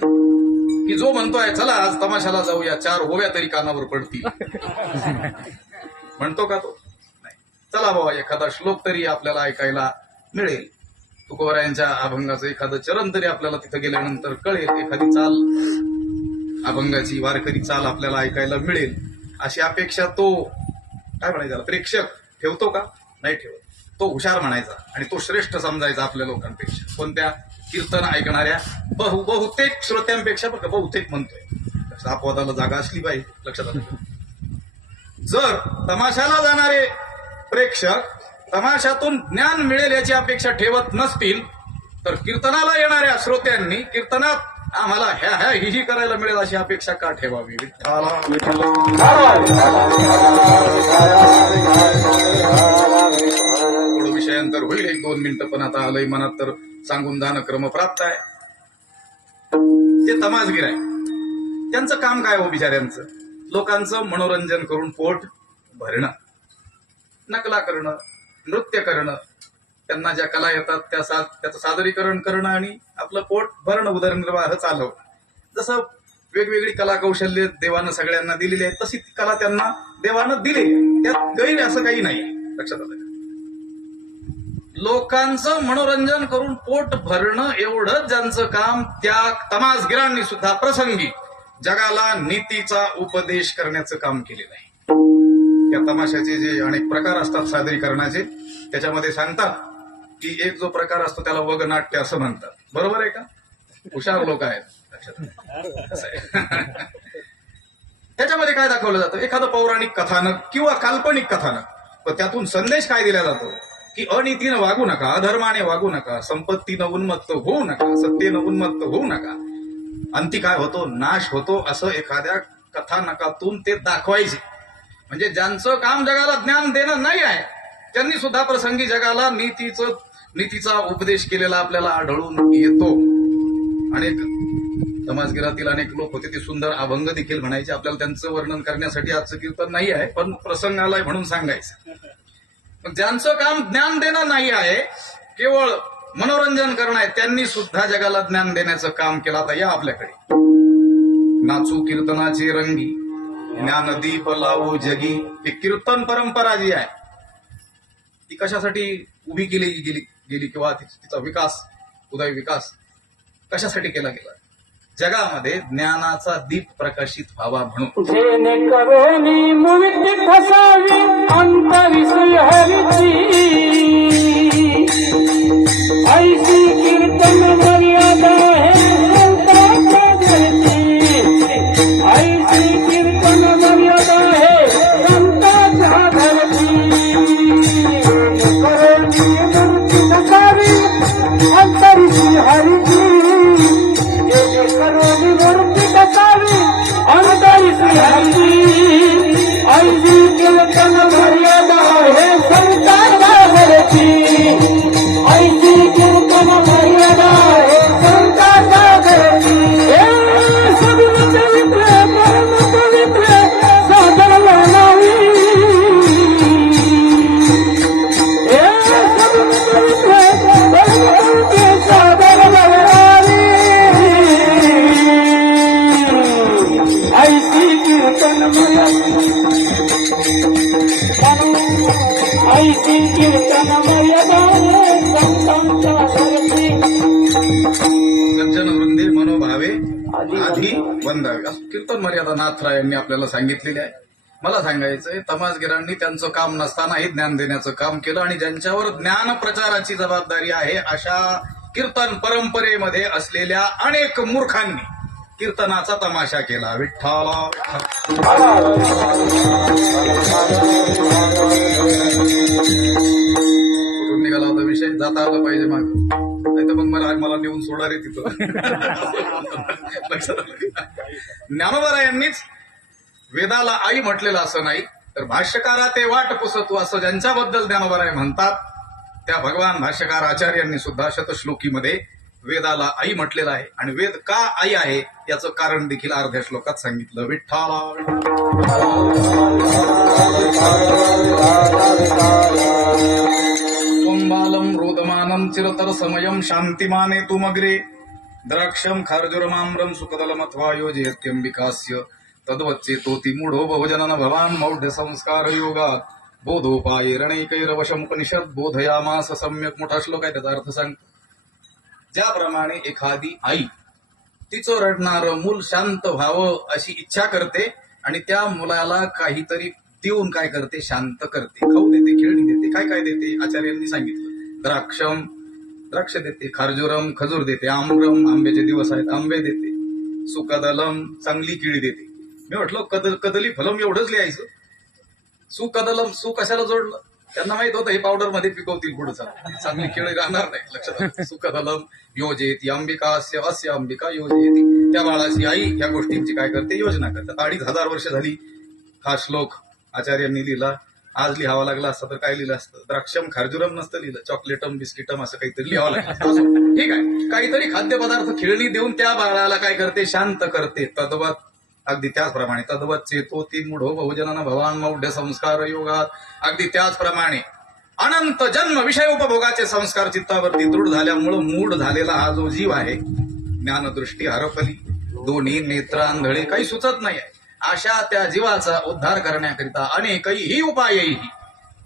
की जो म्हणतोय चला आज तमाशाला जाऊया, 4 होव्या तरी कानावर पडतील? म्हणतो का तो? नाही. चला बाबा एखादा श्लोक तरी आपल्याला ऐकायला मिळेल, तुकोबरायांच्या अभंगाचं एखादं चरण तरी आपल्याला तिथं गेल्यानंतर कळेल, एखादी चाल अभंगाची वारकरी चाल आपल्याला ऐकायला मिळेल, अशी अपेक्षा तो काय म्हणायचा प्रेक्षक ठेवतो का? नाही ठेवत. तो हुशार म्हणायचा आणि तो श्रेष्ठ समजायचा आपल्या लोकांपेक्षा. कोणत्या? कीर्तन ऐकणाऱ्या बहुतेक श्रोत्यांपेक्षा. बघा बहुतेक म्हणतोय, अपवादाला जागा असली पाहिजे, लक्षात आलं. जर तमाशाला जाणारे प्रेक्षक तमाशातून ज्ञान मिळेल याची अपेक्षा ठेवत नसतील, तर कीर्तनाला येणाऱ्या श्रोत्यांनी कीर्तनात आम्हाला ह्या ही करायला मिळेल अशी अपेक्षा का ठेवावी? थोडं विषयांतर होईल 1-2 मिनिटं, पण आता आलंय मनात तर सांगून जाणं क्रमप्राप्त आहे. ते तमासगीर आहे, त्यांचं काम काय हो बिचाऱ्यांचं? लोकांचं मनोरंजन करून पोट भरणं, नकला करणं, नृत्य करणं, त्यांना ज्या कला येतात त्याचं सादरीकरण करणं आणि आपलं पोट भरणं, उदरनिर्वाह चालवणं. जसं वेगवेगळी कला कौशल्य देवानं सगळ्यांना दिलेली आहे, तशी कला त्यांना देवानं दिली, त्यात गैर असं काही नाही. लक्षात आलं? लोकांचं मनोरंजन करून पोट भरणं एवढंच ज्यांचं काम, त्या तमासगिरांनी सुद्धा प्रसंगी जगाला नीतीचा उपदेश करण्याचं काम केलेलं आहे. त्या तमाशाचे जे अनेक प्रकार असतात सादरीकरणाचे, त्याच्यामध्ये सांगतात की एक जो प्रकार असतो त्याला वगनाट्य असं म्हणतात. बरोबर आहे का? हुशार लोक आहेत. त्याच्यामध्ये काय दाखवलं जातं? एखादं पौराणिक कथानक किंवा काल्पनिक कथानक, पण त्यातून संदेश काय दिला जातो की अनीतीनं वागू नका, अधर्माने वागू नका, संपत्तीनं उन्मत्त होऊ नका, सत्तेनं उन्मत्त होऊ नका, अंती काय होतो? नाश होतो, असं एखाद्या कथानकातून ते दाखवायचे. म्हणजे ज्यांचं काम जगाला ज्ञान देणं नाही आहे, त्यांनी सुद्धा प्रसंगी जगाला नीतीचा उपदेश केलेला आपल्याला आढळून येतो. अनेक समाजगिरातील अनेक लोक होते, ते सुंदर अभंग देखील म्हणायचे. आपल्याला त्यांचं वर्णन करण्यासाठी आजचं कीर्तन नाही आहे, पण प्रसंग आलाय म्हणून सांगायचं. पण ज्यांचं काम ज्ञान देणं नाही आहे, केवळ मनोरंजन करणं आहे, त्यांनी सुद्धा जगाला ज्ञान देण्याचं काम केलं. आता या आपल्याकडे नाचू कीर्तनाचे रंगी, ज्ञानदीप लावू जगी. ही कीर्तन परंपरा जी आहे ती कशासाठी उभी केली गेली किंवा तिचा विकास, उदय विकास कशासाठी केला गेला? जगामध्ये ज्ञानाचा दीप प्रकाशित व्हावा म्हणून. जेणेकरून मुक्ती फसावी अंतरिसी हरीची, ऐशी कीर्तन मर्यादा हे संतांच्या घरची, ऐशी कीर्तन मर्यादा हे संतांच्या घरची. करून मूर्ती फसावी अंतरिसी हरीची, करून मूर्ती कसावी अंतरिसी हरी, ऐसी कीर्तन मर्यादा हे संतांच्या घरची, ऐसी कीर्तन मर्यादा हे संतांच्या घरची. हे सद्पवित्र परम पवित्र साधन म्हणावी, हे सद्पवित्र परम पवित्र साधन म्हणावी, ऐसी कीर्तन ऐसी कीर्तन मर्यादा संतांच्या घरची. सज्जन वृंदे मनोभावे आधी वंदावे, असं कीर्तन मर्यादा नाथराय यांनी आपल्याला सांगितलेली आहे. मला सांगायचंय तमासगिरांनी त्यांचं काम नसतानाही ज्ञान देण्याचं काम केलं आणि ज्यांच्यावर ज्ञान प्रचाराची जबाबदारी आहे अशा कीर्तन परंपरेमध्ये असलेल्या अनेक मूर्खांनी कीर्तनाचा तमाशा केला. विठ्ठला कुठून निघाला होता विषय, जाता आला पाहिजे मग, नाही तर मग मला नेऊन सोडणार आहे तिथं. लक्षात आलं का? ज्ञानोबरायांनीच वेदाला आई म्हटलेलं असं नाही, तर भाष्यकारा ते वाट पुसतू असं ज्यांच्याबद्दल ज्ञानोबराय म्हणतात त्या भगवान भाष्यकार आचार्यांनी सुद्धा शतश्लोकीमध्ये वेदाला आई म्हटलेलं आहे. आणि वेद का आई आहे याचं कारण देखील अर्ध्या श्लोकात सांगितलं. विठ्ठला बालम रोदमानं चिरतर समयम शांतिमाने तुमग्रे द्राक्षम खार्जुरमाम्रम सुखदलमथवा योजयत्यंबिकास्य तद्वच्चे तोति मूढो बहुजनन भवान मौढ्य संस्कार योगात बोधोपाये रणैकैरवशमुपनिषद बोधयामास सम्यक. मोठा श्लोक आहे, त्याचा अर्थ सांग. ज्याप्रमाणे एखादी आई तिचं रडणारं मूल शांत व्हावं अशी इच्छा करते आणि त्या मुलाला काहीतरी देऊन काय करते, शांत करते, खाऊ देते, खेळणी देते, काय काय देते आचार्यांनी सांगितलं. द्राक्षम द्राक्ष देते, खार्जुरम खजूर देते, आम्रम आंब्याचे दिवस आहेत आंबे देते, सुकदलम चांगली केळी देते. मी म्हटलं कदली फलम एवढंच लिहायचं, सुकदलम सु कशाला जोडलं, त्यांना माहित होतं हे पावडर मध्ये पिकवतील पुढे चांगली केळी राहणार नाही. लक्षात सुखदलम योजयती अंबिका अस्य अंबिका योजयती. त्या बाळाची आई या गोष्टींची काय करते, योजना करतात. 2500 वर्ष झाली हा श्लोक आचार्यांनी लिहिला. आज लिहावा लागला असता तर काय लिहिलं असतं, द्राक्षम खार्जुरम नसतं लिहिलं, चॉकलेटम बिस्किटम असं काहीतरी लिहावं लागलं असतं. ठीक आहे, काहीतरी खाद्यपदार्थ खेळणी देऊन त्या बाळाला काय करते, शांत करते. तद्वत अगदी त्याचप्रमाणे तद्वत चेतो ती मूढो बहुजनन भवान मौढ्य संस्कार योगात. अगदी त्याचप्रमाणे अनंत जन्म विषय उपभोगाचे संस्कार चित्तावरती दृढ झाल्यामुळं मूढ झालेला हा जो जीव आहे, ज्ञानदृष्टी हरपली, दोन्ही नेत्रांधळे, काही सुचत नाही आहे, अशा त्या जीवाचा उद्धार करण्याकरिता अनेकही उपायही.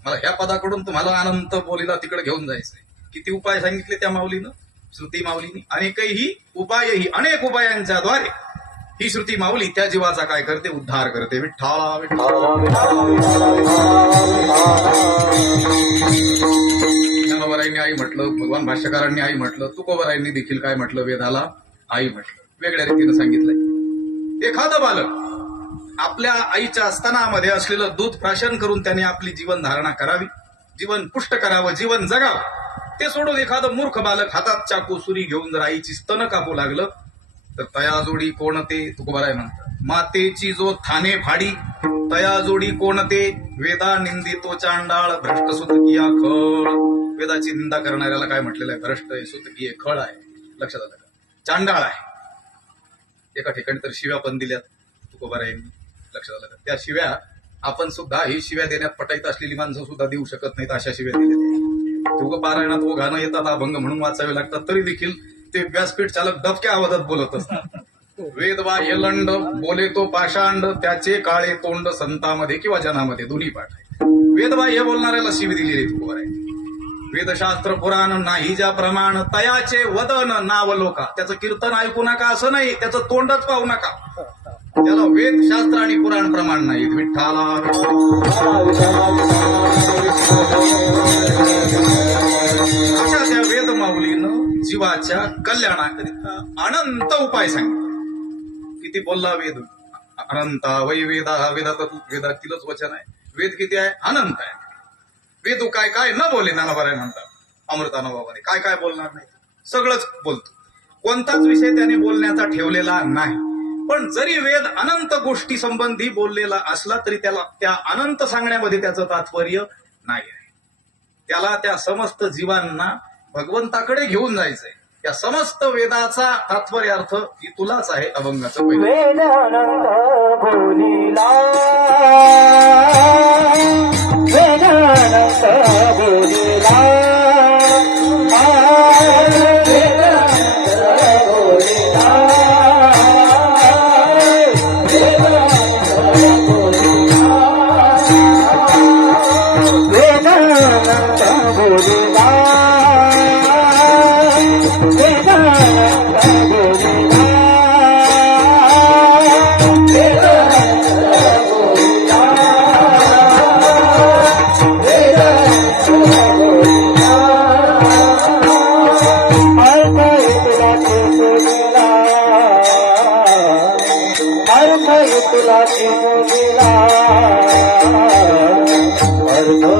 मला ह्या पदाकडून तुम्हाला अनंत बोलीला तिकडे घेऊन जायचंय. किती उपाय सांगितले त्या माऊलीनं, श्रुती माऊलीनी. अनेकही उपायही, अनेक उपायांच्या द्वारे ही श्रुती माऊली त्या जीवाचा काय करते, उद्धार करते. विठ्ठला ज्ञानोबरायांनी आई म्हटलं, भगवान भाष्यकारांनी आई म्हटलं, तुकोबरायांनी देखील काय म्हटलं, वेदाला आई म्हटलं. वेगळ्या रीतीनं सांगितलंय. एखादं बालक आपल्या आईच्या स्तनामध्ये असलेलं दूध प्राशन करून त्याने आपली जीवन धारणा करावी, जीवन पुष्ट करावं, जीवन जगावं. ते सोडून एखादं मूर्ख बालक हातात चाकू सुरी घेऊन जर आईची स्तन कापू लागलं तर तया जोडी कोण ते, तुकोबाराय म्हणतात. मातेची जो थाने फाडी तया जोडी कोण ते, वेदा निंदितो चांडाळ भ्रष्ट सुतकिया खळ. वेदाची निंदा करणाऱ्याला काय म्हटलेलं आहे, भ्रष्ट आहे, सुतकी आहे, खळ आहे. लक्षात आलं का, चांडाळ आहे. एका ठिकाणी तर शिव्या पण दिल्यात तुकोबारायांनी. लक्षात आलं का, त्या शिव्या आपण सुद्धा ही शिव्या देण्यात पटाईत असलेली माणसं सुद्धा देऊ शकत नाहीत, अशा शिव्या दिल्या. तुक पारायणात ओघानं येतात, अभंग म्हणून वाचावे लागतात, तरी देखील ते व्यासपीठ चालक दबक्या आवाजात बोलत असतात. वेद बाह्य लंड बोले तो पाषांड, त्याचे काळे तोंड संतामध्ये किंवा जनामध्ये दोन्ही पाठ आहे. वेदबाह्य बोलणाऱ्याला शिवी दिलेली आहे तुकोबारायांनी. वेदशास्त्र पुराण नाही ज्या प्रमाण, तयाचे वदन नाव लोका. त्याचं कीर्तन ऐकू नका असं नाही, त्याचं तोंडच पाहू नका. त्याला वेदशास्त्र आणि पुराण प्रमाण नाही. विठ्ठला अशा त्या वेद माऊलीनं जीवाच्या कल्याणाकरिता अनंत उपाय सांगितले. किती बोलला वेद, अनंत वै वेदा. वेदातीलच वचन आहे. वेद किती आहे, अनंत आहे. वेदू काय काय न बोले, ज्ञानोबराय म्हणतात अमृतानुभवाने, काय काय बोलणार नाही, सगळंच बोलतो. कोणताच विषय त्याने बोलण्याचा ठेवलेला नाही. पण जरी वेद अनंत गोष्टी संबंधी बोललेला असला तरी त्याला त्या अनंत सांगण्यामध्ये त्याचं तात्पर्य नाही आहे. त्याला त्या समस्त जीवांना भगवंताकडे घेऊन जायचंय. या समस्त वेदाचा तात्पर्यार्थ ही तुलाच आहे. अभंगाचं पहिलं वेदानंद बोलिला, वेदानंद बोलिला,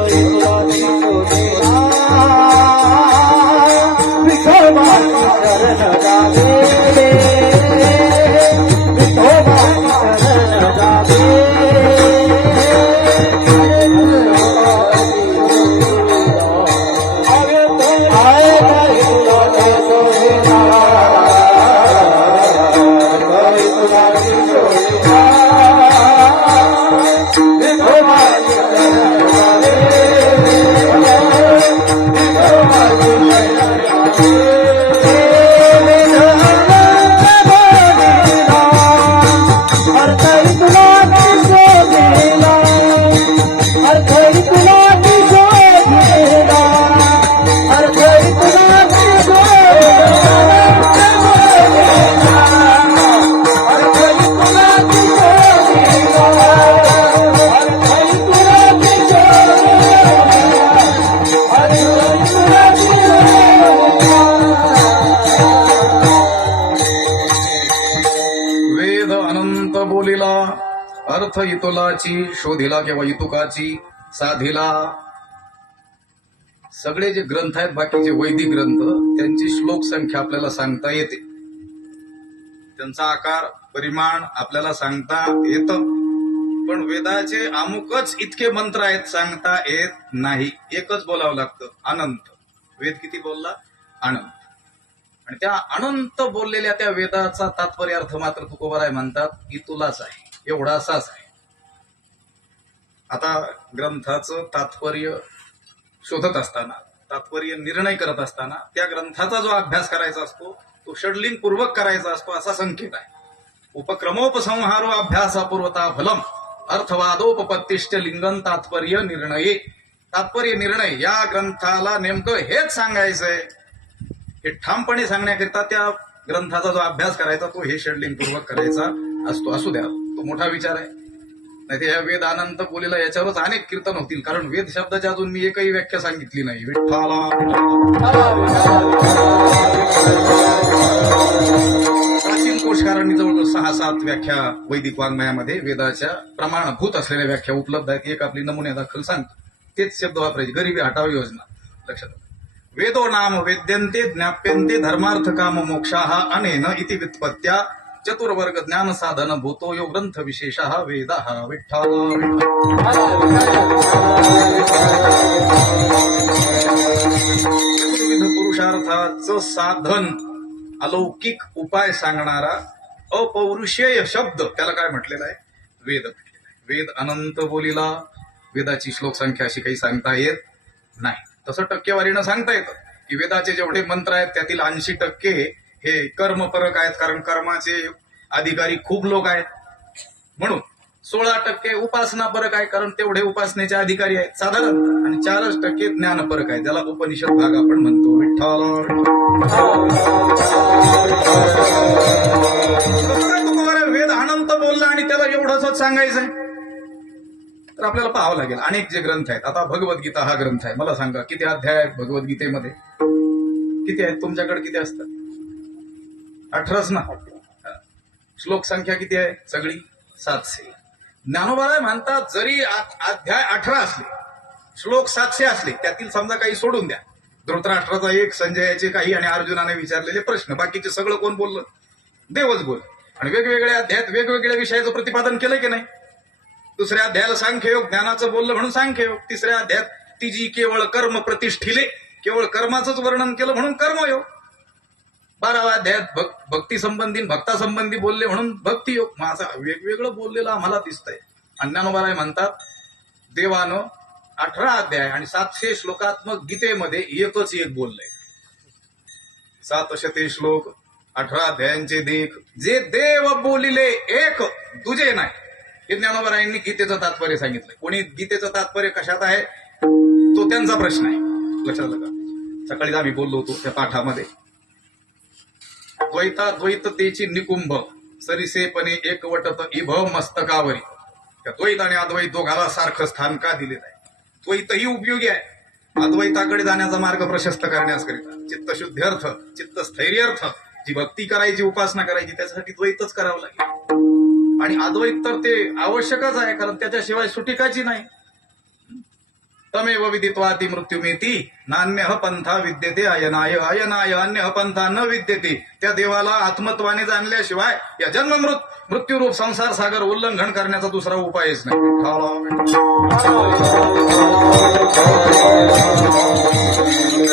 तुलाची शोभिला विठोबाची शरण जावे विठोबाची शरण जावे आये तुलाची शोभिला तुलाची शोभिला विठोबाची शरण जावे वेद अनंत बोलिला अर्थ इतुलाची शोधिला किंवा इतुकाची साधिला. सगळे जे ग्रंथ आहेत बाकीचे वैदिक ग्रंथ त्यांची श्लोक संख्या आपल्याला सांगता येते, त्यांचा आकार परिमाण आपल्याला सांगता येतं, पण वेदाचे अमुकच इतके मंत्र आहेत सांगता येत नाही. एकच बोलावं लागतं, अनंत. वेद किती बोलला? अनंत. आणि त्या अनंत बोललेल्या त्या वेदाचा तात्पर्य अर्थ मात्र तुकोबाराय म्हणतात इतुलाच आहे, एवढासाच आहे. आता ग्रंथाचं तात्पर्य शोधत असताना, तात्पर्य निर्णय करत असताना त्या ग्रंथाचा जो अभ्यास करायचा असतो तो षड्लिंग पूर्वक करायचा असतो असा संकेत आहे. उपक्रमोपसंहारो अभ्यासापूर्वता फलम अर्थवादोपपत्तिष्ट लिंगन तात्पर्य निर्णये. तात्पर्य निर्णय या ग्रंथाला नेमकं हेच सांगायचंय हे ठामपणे सांगण्याकरिता त्या ग्रंथाचा जो अभ्यास करायचा तो हे षड्लिंग पूर्वक करायचा असतो. असू द्या, तो मोठा विचार आहे. नाही ते या वेद अनंत बोलीला याच्यावरच अनेक कीर्तन होतील, कारण वेद शब्दाची अजून मी एकही व्याख्या सांगितली नाही. विठ्ठला प्राचीन कोशकारांनी जवळजवळ 6-7 व्याख्या वैदिक वाङ्मयामध्ये वेदाच्या प्रमाणभूत असलेल्या व्याख्या उपलब्ध आहेत. एक आपली नमुन्यादाखल सांगतो, तेच शब्द वापरायचे. गरिबी हटाव योजना लक्षात. वेदो नाम वेद्यन्ते ज्ञाप्यन्ते धर्मार्थ काम मोक्षाः अनेन इति व्युत्पत्त्या चतुर्वर्ग ज्ञान साधन भूतो यो ग्रंथ विशेषः वेदः. विठ्ठल चतुर्विध पुरुषार्थाचं साधन अलौकिक उपाय सांगणारा अपौरुषेय शब्द त्याला काय म्हटलेला आहे? वेद म्हटलेला आहे. वेद अनंत बोलीला. वेदाची श्लोक संख्या अशी काही सांगता येत नाही. तसं टक्केवारीनं सांगता येतं की वेदाचे जेवढे मंत्र आहेत त्यातील 80% हे कर्मपरक आहेत, कारण कर्माचे अधिकारी खूप लोक आहेत. म्हणून 16% उपासनापरक आहे, कारण तेवढे उपासनेचे अधिकारी आहेत साधारण. आणि 4% ज्ञानपरक आहे, ज्याला उपनिषद भाग आपण म्हणतो. विठ्ठल वेद अनंत बोलला आणि त्याला एवढंच सांगायचंय तर आपल्याला पाहावं लागेल. अनेक जे ग्रंथ आहेत, आता भगवद्गीता हा ग्रंथ आहे, मला सांगा किती अध्याय आहेत भगवद्गीतेमध्ये? किती आहेत? तुमच्याकडे किती असतात? 18च ना. श्लोक संख्या किती आहे सगळी? 700. ज्ञानोबाराय म्हणतात जरी अध्याय 18 असले, श्लोक 700 असले, त्यातील समजा काही सोडून द्या, धृतराष्ट्राचा एक, संजयाचे काही आणि अर्जुनाने विचारलेले प्रश्न, बाकीचे सगळं कोण बोललं? देवच बोल. आणि वेगवेगळ्या अध्यायात वेगवेगळ्या विषयाचं प्रतिपादन केलं की नाही? दुसऱ्या अध्यायाला सांख्ययोग ज्ञानाचं बोललं म्हणून सांख्ययोग. तिसऱ्या अध्यायात तिजी केवळ कर्म प्रतिष्ठिले, केवळ कर्माचंच वर्णन केलं म्हणून कर्मयोग. 12व्या अध्यायात भक्ती संबंधी भक्तासंबंधी बोलले म्हणून भक्तियोग. मग असं वेगवेगळं बोललेलं आम्हाला दिसतंय. ज्ञानोबाराय म्हणतात देवानं 18 अध्याय आणि 700 श्लोकात्मक गीतेमध्ये एकच एक बोललंय. 700 श्लोक 18 अध्यायांचे देख, जे देव बोलिले एक दुजे नाही, हे ज्ञानोबारायांनी गीतेचं तात्पर्य सांगितलंय. कोणी गीतेचं तात्पर्य कशात आहे तो त्यांचा प्रश्न आहे. लक्षात आलं का? सकाळी आम्ही बोललो होतो त्या पाठामध्ये, द्वैततेची निकुंभ सरिसेपणे एकवटत इभ मस्तकावरी. त्या द्वैत आणि अद्वैत दोघाला सारखं स्थान का दिलेलं आहे? द्वैतही उपयोगी आहे, अद्वैताकडे जाण्याचा मार्ग प्रशस्त करण्याकरिता. चित्तशुद्ध्यर्थ, चित्तस्थैर्यर्थ, जी भक्ती करायची, उपासना करायची, त्याच्यासाठी द्वैतच करावं लागेल. आणि अद्वैत तर ते आवश्यकच आहे, कारण त्याच्याशिवाय सुटिकाची नाही. तमेव विदित्वाति मृत्युमेती नान्यः पंथा विद्यते अयनाय अयनाय अन्यः पंथा न विद्यते. त्या देवाला आत्मत्वाने जाणल्याशिवाय या जन्म मृत्यूरूप संसार सागर उल्लंघन करण्याचा दुसरा उपायच नाही.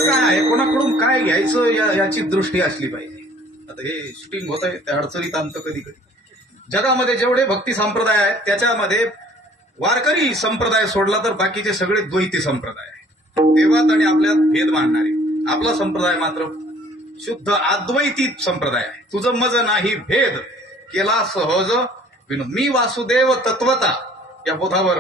काय आहे, कोणाकडून काय घ्यायचं याची दृष्टी असली पाहिजे. आता हे शूटिंग होत आहे त्या अडचणीत आणतं कधी कधी. जगामध्ये जेवढे भक्ती संप्रदाय आहेत त्याच्यामध्ये वारकरी संप्रदाय सोडला तर बाकीचे सगळे द्वैती संप्रदाय आहेत. देवात आणि आपल्यात भेद मानणारे. आपला संप्रदाय मात्र शुद्ध अद्वैती संप्रदाय आहे. तुझं मज नाही भेद केला सहज विनोद. मी वासुदेव तत्वता या बोधावर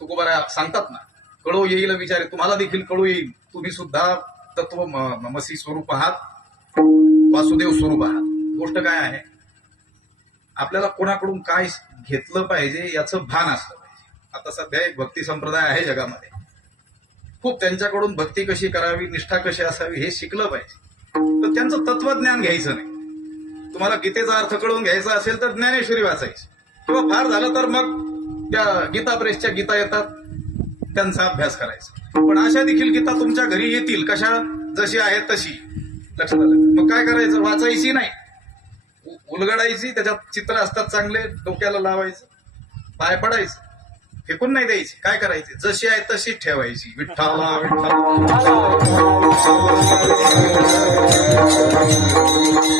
तुकोबारा सांगतात ना, कळू येईल विचारे तुम्हाला देखील कळू येईल. तुम्ही सुद्धा तत्व मसी स्वरूप आहात, वासुदेव स्वरूप आहात. गोष्ट काय आहे, आपल्याला कोणाकडून काय घेतलं पाहिजे याचं भान असलं पाहिजे. आता सध्या एक भक्ती संप्रदाय आहे जगामध्ये, खूप त्यांच्याकडून भक्ती कशी करावी, निष्ठा कशी असावी हे शिकलं पाहिजे. तर त्यांचं तत्वज्ञान घ्यायचं नाही. तुम्हाला गीतेचा अर्थ कळून घ्यायचा असेल तर ज्ञानेश्वरी वाचायची, किंवा फार झालं तर मग त्या गीता प्रेसच्या गीता येतात त्यांचा अभ्यास करायचा. पण अशा देखील गीता तुमच्या घरी येतील, कशा जशी आहे तशी. लक्षात आलं? मग काय करायचं, वाचायची नाही, उलगडायची, त्याच्यात चित्र असतात चांगले, डोक्याला लावायचं, पाय पडायचं, फेकून नाही द्यायची. काय करायची, जशी आहे तशी ठेवायची. विठ्ठला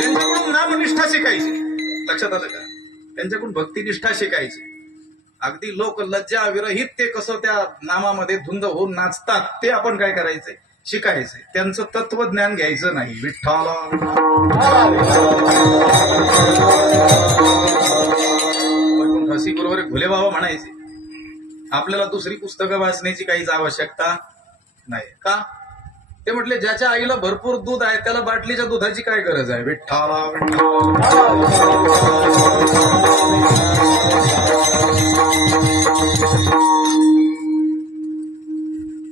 त्यांच्याकडून नामनिष्ठा शिकायची. लक्षात आलं का? त्यांच्याकडून भक्तिनिष्ठा शिकायची. अगदी लोक लज्जा विरहित ते कसं त्या नामामध्ये धुंद होऊन नाचतात ते आपण काय करायचंय, शिकायचंय. त्यांचं तत्वज्ञान घ्यायचं नाही. विठ्ठला हसी बरोबर भोले बाबा म्हणायचे, आपल्याला दुसरी पुस्तकं वाचण्याची काहीच आवश्यकता नाही. का? ते म्हटले, ज्याच्या आईला भरपूर दूध आहे त्याला बाटलीच्या दुधाची काय गरज आहे. विठ्ठला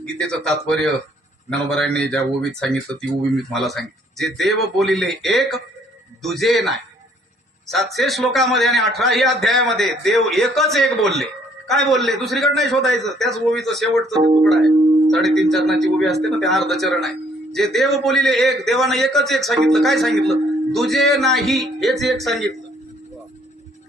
गीतेचं तात्पर्य ज्ञानोबरायांनी ज्या ओवीत सांगितलं ती ओवी मी तुम्हाला सांगितली. जे देव बोलिले एक दुजे नाही. 700 श्लोकामध्ये आणि 18 अध्यायामध्ये देव एकच एक बोलले. काय बोलले, दुसरीकडे नाही शोधायचं. त्याच ओवीचं शेवटचं तुकडा आहे, 3.5 चरणाची ओवी असते ना, ते अर्ध चरण आहे. जे देव बोलिले एक, देवानं एकच एक सांगितलं. काय सांगितलं, दुजे नाही, हेच एक सांगितलं.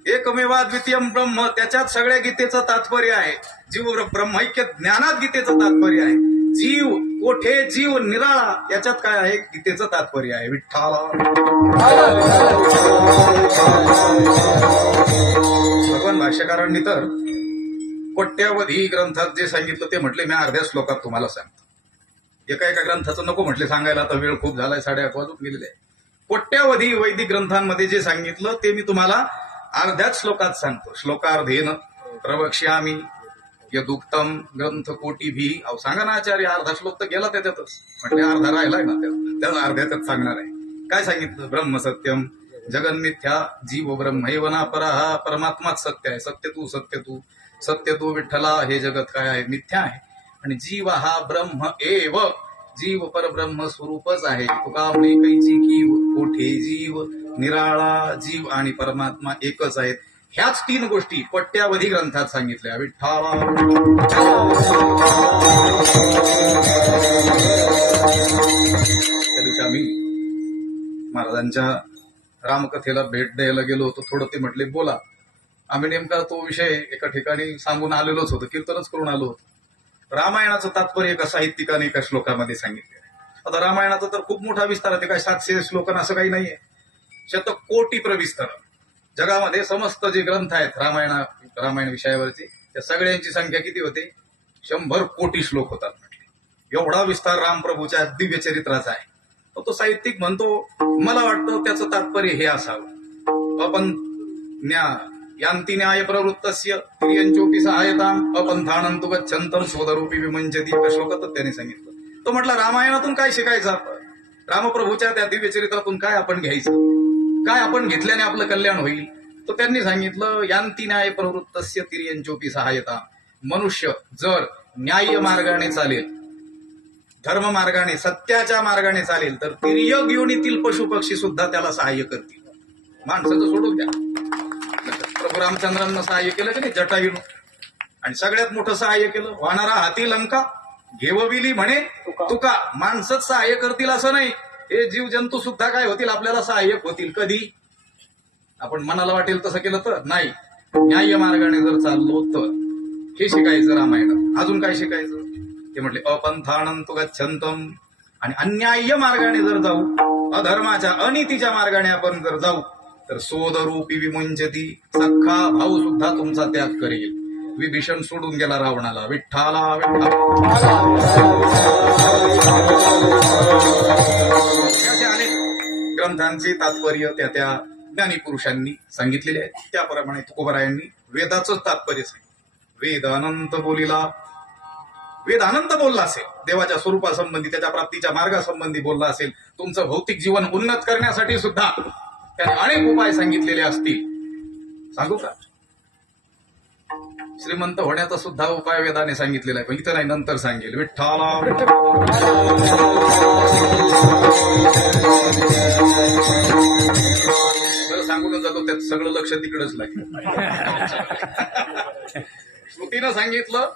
एकमेवा द्वितीयम ब्रह्म, त्याच्यात सगळ्या गीतेचं तात्पर्य आहे. जीव ब्रह्मैक्य ज्ञानात गीतेचं तात्पर्य आहे. जीव कोठे जीव निराळा, याच्यात काय आहे, गीतेचं तात्पर्य आहे. विठ्ठला भगवान भाष्यकारांनी तर कोट्यावधी ग्रंथात जे सांगितलं ते म्हटले मी अर्ध्या श्लोकात तुम्हाला सांगतो. एका ग्रंथाचं नको म्हटले सांगायला, आता वेळ खूप झालाय, 8:30 वाजून गेलेले आहे. कोट्यावधी वैदिक ग्रंथांमध्ये जे सांगितलं ते मी तुम्हाला अर्ध्याच श्लोकात सांगतो. श्लोकार्धेन प्रवक्ष्यामि यदुक्तम ग्रंथ कोटी भी. अहो सांगा ना आचार्य, अर्धा श्लोक तर गेला त्याच्यातच. म्हटले अर्धा राहिलाय ना, त्याला अर्ध्यातच सांगणार आहे. काय सांगितलं, ब्रह्म सत्यम जगन्मिथ्या जीव ब्रह्मैवना पराहा. परमात्माच सत्य आहे, सत्य तू विठ्ठला. हे जगत काय आहे, मिथ्या आहे. आणि जीव हा ब्रह्म एव, जीव परब्रह्म स्वरूपच आहे. तुका म्हणे कैची कीव कोठे जीव निराळा. जीव आणि परमात्मा एकच आहेत. ह्याच 3 गोष्टी कोट्यावधी ग्रंथात सांगितल्या. विठ्ठला त्या दिवशी आम्ही महाराजांच्या रामकथेला भेट द्यायला गेलो होतो. थोडं ते म्हटले बोला. आम्ही नेमका तो विषय एका ठिकाणी सांगून आलेलोच होतो, कीर्तनच करून आलो होतो. रामायणाचं तात्पर्य एका साहित्यिकाने एका श्लोकामध्ये सांगितलं. आता रामायणाचा तर खूप मोठा विस्तार आहे, ते काय 700 श्लोकन असं काही नाहीये. शतकोटी प्रविस्तार. जगामध्ये समस्त जे ग्रंथ आहेत रामायण विषयावरचे, त्या सगळ्यांची संख्या किती होते, 100 कोटी श्लोक होतात. म्हटले एवढा विस्तार रामप्रभूच्या दिव्य चरित्राचा आहे. तो साहित्यिक म्हणतो, मला वाटतं त्याचं तात्पर्य हे असावं, आपण यांती न्याय प्रवृत्तस्य त्रियंचोपी सहायताम अपंथानंतु गच्छन्तम शोधरूपी विमंचती. एका श्लोकातच त्याने सांगितलं. तो म्हटला रामायणातून काय शिकायचं आपण, रामप्रभूच्या त्या दिव्य चरित्रातून काय आपण घ्यायचं, काय आपण घेतल्याने आपलं कल्याण होईल. तो त्यांनी सांगितलं, यांती न्याय प्रवृत्तस्य तिर्यंचोपी सहायता. मनुष्य जर न्याय मार्गाने चालेल, धर्म मार्गाने, सत्याच्या मार्गाने चालेल, तर तिर्यक योनीतील पशु पक्षी सुद्धा त्याला सहाय्य करतील. माणसाचं सोडून द्या, प्रभू रामचंद्रांना सहाय्य केलं की नाही जटायून. आणि सगळ्यात मोठं सहाय्य केलं. वानरा हाती लंका घेवविली म्हणे तुका. माणसंच सहाय्य करतील असं नाही, हे जीव जंतू सुद्धा काय होतील, आपल्याला सहाय्यक होतील. कधी आपण मनाला वाटेल तसं केलं तर नाही. न्याय्य मार्गाने जर चाललो तर हे शिकायचं रामायणात. अजून काय शिकायचं ते म्हटले अपंथानंतु गच्छन्तम. आणि अन्याय्य मार्गाने जर जाऊ, अधर्माच्या अनीतीच्या मार्गाने आपण जर जाऊ तर सोदरूपी विमुंचती. सख्खा भाऊ सुद्धा तुमचा त्याग करेल. विभीषण सोडून गेला रावणाला. विठ्ठाला असे अनेक ग्रंथांचे तात्पर्य त्या त्या ज्ञानी पुरुषांनी सांगितलेले आहे. त्याप्रमाणे तुकोबरायांनी वेदाचं तात्पर्य सांगितलं. वेद अनंत बोलिला. वेद अनंत बोलला असेल, देवाच्या स्वरूपासंबंधी, त्याच्या प्राप्तीच्या मार्गासंबंधी बोलला असेल. तुमचं भौतिक जीवन उन्नत करण्यासाठी सुद्धा त्याने अनेक उपाय सांगितलेले असतील. सांगू का? श्रीमंत होण्याचा सुद्धा उपाय वेदाने सांगितलेला आहे, पण इथं नाही, नंतर सांगेल. विठ्ठला सांगून जातो, त्यात सगळं लक्ष तिकडेच लागेल. श्रुतीनं सांगितलं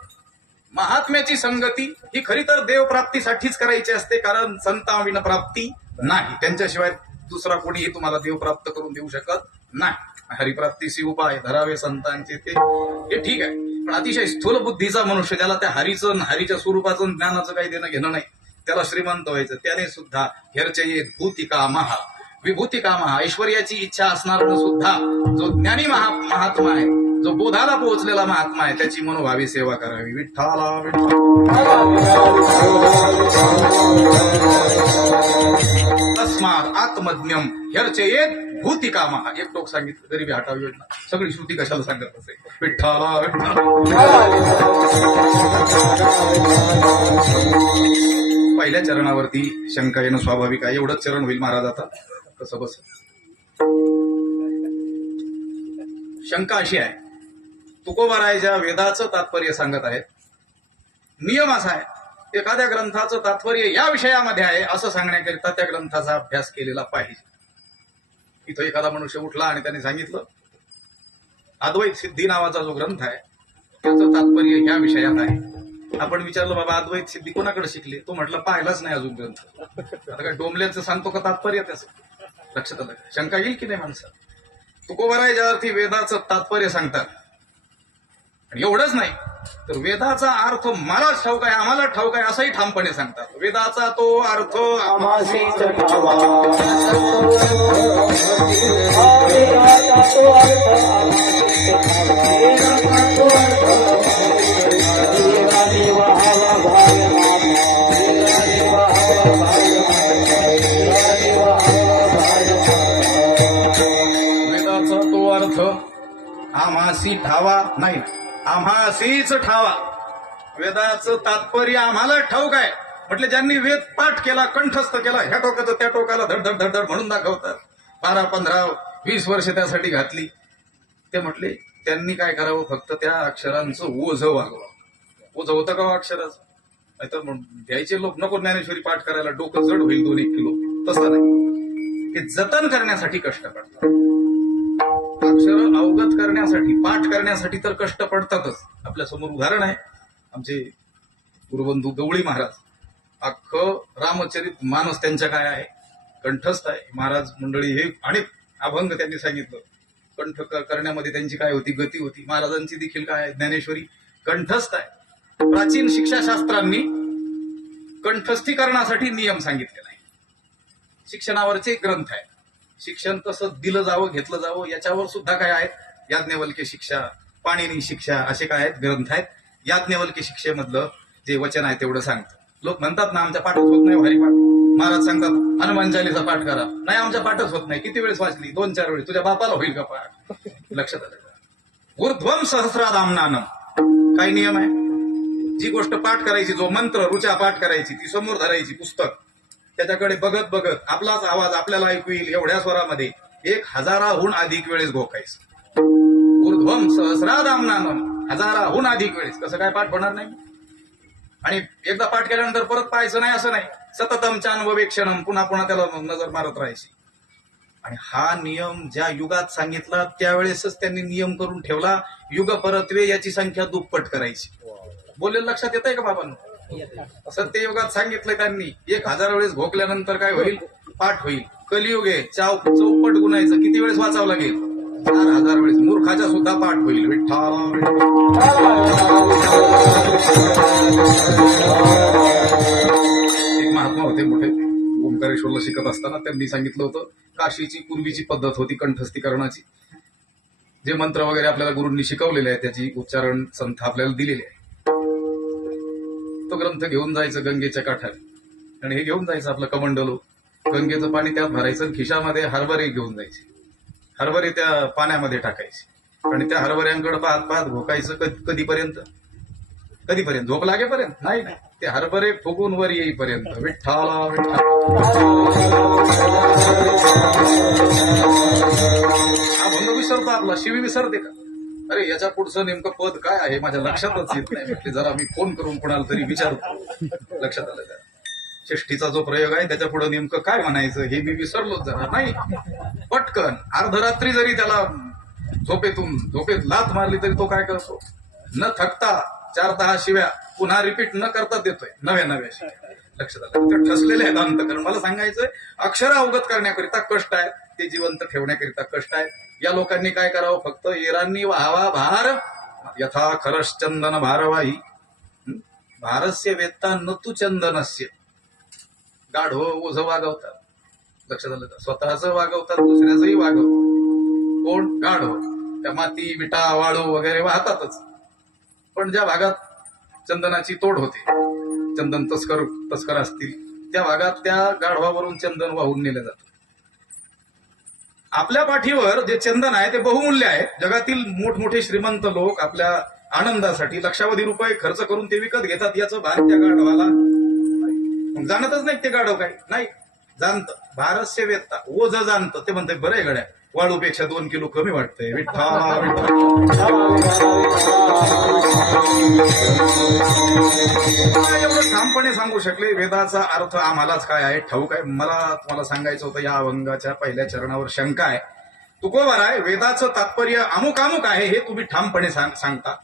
महात्म्याची संगती ही खरी तर देवप्राप्तीसाठीच करायची असते, कारण संताविन प्राप्ती नाही. त्यांच्याशिवाय दुसरा कोणीही तुम्हाला देव प्राप्त करून देऊ शकत नाही. हरिप्राप्तीशी उपाय धरावे संतांचे ते हे ठीक आहे, पण अतिशय स्थूल बुद्धीचा मनुष्य, ज्याला त्या हरीचं हरीच्या स्वरूपाचं ज्ञानाचं काही देणं घेणं नाही, त्याला श्रीमंत व्हायचं. त्याने सुद्धा ह्यर्चयेत भूतिका महा विभूती कामा. ऐश्वर्याची इच्छा असणार सुद्धा जो ज्ञानी महात्मा आहे, जो बोधाला पोहोचलेला महात्मा आहे, त्याची मनोभावी सेवा करावी. विठ्ठला तस्मात् आत्मज्ञम ह्यर्चयेत भूती कामा. एक टोक सांगितलं, गरिबी हटावी योजना. सगळी श्रुती कशाला सांगत असे? विठ्ठला पहिल्या चरणावरती शंका येणं स्वाभाविक आहे. एवढंच चरण होईल महाराज. आता कसं बस शंका अशी आहे, तुकोबारायच्या वेदाचं तात्पर्य सांगत आहेत. नियम असा आहे, एखाद्या ग्रंथाचं तात्पर्य या विषयामध्ये आहे असं सांगण्याकरिता त्या ग्रंथाचा अभ्यास केलेला पाहिजे. इथं एखादा मनुष्य उठला आणि त्याने सांगितलं अद्वैत सिद्धी नावाचा जो ग्रंथ आहे त्याचं तात्पर्य या विषयात आहे. आपण विचारलं बाबा अद्वैत सिद्धी कोणाकडे शिकले? तो म्हटलं पाहिलाच नाही अजून ग्रंथ. आता काय डोंबल्याचं सांगतो का तात्पर्य त्याचं? लक्षात आलं? शंका येईल की नाही माणसं? तुकोबारायच्या अर्थी वेदाचं तात्पर्य सांगतात. आणि एवढंच नाही तर वेदाचा अर्थ मलाच ठाऊक आहे, आम्हाला ठाऊक आहे असंही ठामपणे सांगतात. वेदाचा तो अर्थ आम्हासीच ठावा. वेदाचा तो अर्थ आम्हासी ठावा नाही, आम्हासीच ठावा. वेदाचं तात्पर्य आम्हाला ठाऊक आहे. म्हटले ज्यांनी वेद पाठ केला, कंठस्थ केला, ह्या टोकाचं त्या टोकाला धडधड धडधड म्हणून दाखवतात. 12, 15, 20 वर्ष त्यासाठी घातली. ते म्हटले त्यांनी काय करावं, फक्त त्या अक्षरांचं ओझं वागवावं. ओझं होतं का अक्षराचं? नाहीतर द्यायचे लोक नको ज्ञानेश्वरी पाठ करायला, डोकं जड होईल 2-1 किलो. तसं नाही, ते जतन करण्यासाठी कष्ट पडतात. अक्षर अवगत करण्यासाठी, पाठ करण्यासाठी तर कष्ट पडतातच. आपल्या समोर उदाहरण आहे, आमचे गुरुबंधू गवळी महाराज. अख्खं रामचरित मानस त्यांच्या काय आहे, कंठस्थ आहे. महाराज मंडळी हे अनेक अभंग त्यांनी सांगितलं. कंठ करण्यामध्ये त्यांची काय होती, गती होती. महाराजांची देखील काय आहे, ज्ञानेश्वरी कंठस्थ आहे. प्राचीन शिक्षाशास्त्रांनी कंठस्थीकरणासाठी नियम सांगितलेला आहे. शिक्षणावरचे ग्रंथ आहे. शिक्षण कसं दिलं जावं, घेतलं जावं याच्यावर सुद्धा काय आहेत, याज्ञवल्क्य शिक्षा, पाणिनी शिक्षा असे काय आहेत ग्रंथ आहेत. याज्ञवल्क्य शिक्षेमधलं जे वचन आहे तेवढं सांगतं. लोक म्हणतात ना आमच्या पाठच होत नाही भारी पाठ. महाराज सांगतात हनुमान चालीसा पाठ करा. नाही आमच्या पाठच होत नाही. किती वेळेस वाचली? 2-4 वेळेस. तुझ्या बापाला होईल का पाठ? लक्षात आलं का? ऊर्ध्वम सहस्रादाम्नानं काय नियम आहे? जी गोष्ट पाठ करायची, जो मंत्र रुचा पाठ करायची, ती समोर धरायची पुस्तक, त्याच्याकडे बघत बघत आपलाच आवाज आपल्याला ऐकू येईल एवढ्या स्वरामध्ये 1000हून अधिक वेळेस घोकायचं. ऊर्ध्वम सहस्रादाम्नानं 1000हून अधिक वेळेस. कसं काय पाठ होणार नाही? आणि एकदा पाठ केल्यानंतर परत पाहायचं नाही असं नाही. सततम चान्ववेक्षणम, पुन्हा पुन्हा त्याला नजर मारत राहायची. आणि हा नियम ज्या युगात सांगितला त्यावेळेसच त्यांनी नियम करून ठेवला, युग परत्वे याची संख्या दुप्पट करायची. बोललेलं लक्षात येत आहे का बाबांनो? सत्ययुगात सांगितलं त्यांनी 1000 वेळेस घोकल्यानंतर काय होईल? पाठ होईल. कलियुग आहे, चौपट गुणायचं किती वेळेस वाचावं लागेल? 4000 वेळेस. मूर्खाच्या सुद्धा पाठ होईल. विठ्ठल एक महात्मा होते मोठे, ओंकारेश्वरला शिकत असताना त्यांनी सांगितलं होतं, काशीची पूर्वीची पद्धत होती कंठस्थीकरणाची. जे मंत्र वगैरे आपल्याला गुरूंनी शिकवलेले आहे त्याची उच्चारण संथ आपल्याला दिलेले आहे. तो ग्रंथ घेऊन जायचं गंगेच्या काठात आणि हे घेऊन जायचं आपलं कमंडलो, गंगेचं पाणी त्यात भरायचं, खिशामध्ये हरभरे घेऊन जायचे. हरभरे त्या पाण्यामध्ये टाकायचे आणि त्या हरभऱ्यांकडे पाहत पाहत घोकायचं. कधीपर्यंत? कधीपर्यंत? झोप लागेपर्यंत? नाही नाही, ते हरभरे फुगून वर येईपर्यंत. विठ्ठला हा भंग विसरतो आपला, शिवी विसरते का? अरे याच्या पुढचं नेमकं पद काय आहे माझ्या लक्षातच येत नाही. म्हटले जरा मी फोन करून कोणाला तरी विचारतो. लक्षात आलं का? षष्ठीचा जो प्रयोग आहे त्याच्या पुढे नेमकं काय म्हणायचं हे मी विसरलोच जरा. नाही, पटकन अर्धरात्री जरी त्याला झोपेत लाथ मारली तरी तो काय करतो? न थकता 4-10 शिव्या पुन्हा रिपीट न करता देतोय, नव्या शिव्या. लक्षात आलं? ते ठसलेले आहेत अंतकरण. मला सांगायचंय, अक्षर अवगत करण्याकरिता कष्ट आहेत, ते जिवंत ठेवण्याकरिता कष्ट आहेत. या लोकांनी काय करावं? फक्त येरांनी व्हावा भार, यथा खरश चंदन भारवाही भारस्य वेत्ता न तू चंदनस्य. गाढव ओझ वागवतात. लक्षात आलं का? स्वतःच वागवतात, दुसऱ्याचंही वागवतात. कोण? गाढव. त्या माती विटा वाळू वगैरे वाहतातच, पण ज्या भागात चंदनाची तोड होते, चंदन तस्कर असतील त्या भागात त्या गाढवावरून चंदन वाहून नेलं जातं. आपल्या पाठीवर जे चंदन आहे ते बहुमूल्य आहे. जगातील मोठमोठे श्रीमंत लोक आपल्या आनंदासाठी लक्षावधी रुपये खर्च करून ते विकत घेतात. याचं भान त्या गाढवाला जाणतच नाही. ते गाढव काय नाही जाणत. भारस्य वेत्ता ओझ जाणतं. ते म्हणते बरं आहे गड्या, वाळूपेक्षा 2 किलो कमी वाटतंय. एवढं ठामपणे सांगू शकले. वेदाचा अर्थ आम्हालाच काय आहे ठाऊक आहे. मला तुम्हाला सांगायचं होतं, या अभंगाच्या पहिल्या चरणावर शंका आहे. तुकोबाराय, वेदाचं तात्पर्य अमुक आहे हे तुम्ही ठामपणे सांगता.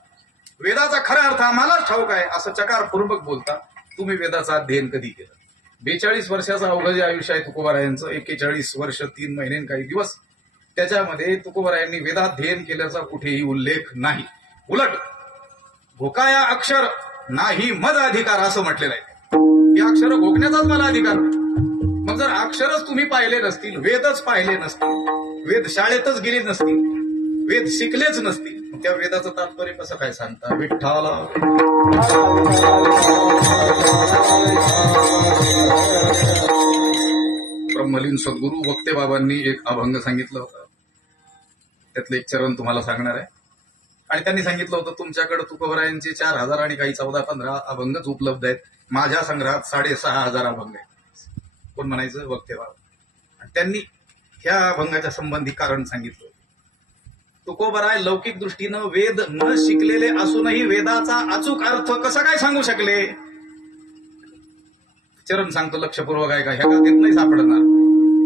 वेदाचा खरा अर्थ आम्हालाच ठाऊक आहे असं चकारपूर्वक बोलता. तुम्ही वेदाचं अध्ययन कधी केलं? 42 वर्षाचं अवघं जे आयुष्य आहे तुकोबारायांचं, 41 वर्ष 3 महिने काही दिवस, त्याच्यामध्ये तुकोबारायांनी वेदाध्ययन केल्याचा कुठेही उल्लेख नाही. उलट घोकाया अक्षर नाही मद अधिकार असं म्हटलेलं आहे. ही अक्षर घोकण्याचाच मला अधिकार नाही. मग जर अक्षरच तुम्ही पाहिले नसतील, वेदच पाहिले नसतील, वेद शाळेतच गेले नसतील, वेद शिकलेच नसतील, त्या वेदाचं तात्पर्य कसं काय सांगता? विठ्ठला ब्रह्मलीन सद्गुरू वक्ते बाबांनी एक अभंग सांगितलं होतं. त्यातलं एक चरण तुम्हाला सांगणार आहे. आणि त्यांनी सांगितलं होतं, तुमच्याकडे तुकोबारायांचे 4000 आणि काही 14-15 अभंगच उपलब्ध आहेत. माझ्या संग्रहात 6500 अभंग आहेत. कोण म्हणायचं? वक्ते बाबा. आणि त्यांनी ह्या अभंगाच्या संबंधी कारण सांगितलं. तुकोबाराय लौकिक दृष्टीनं वेद न शिकलेले असूनही वेदाचा अचूक अर्थ कसा काय सांगू शकले? चरण सांगतो, लक्षपूर्वक आहे का? ह्या गाथेत नाही सापडणार,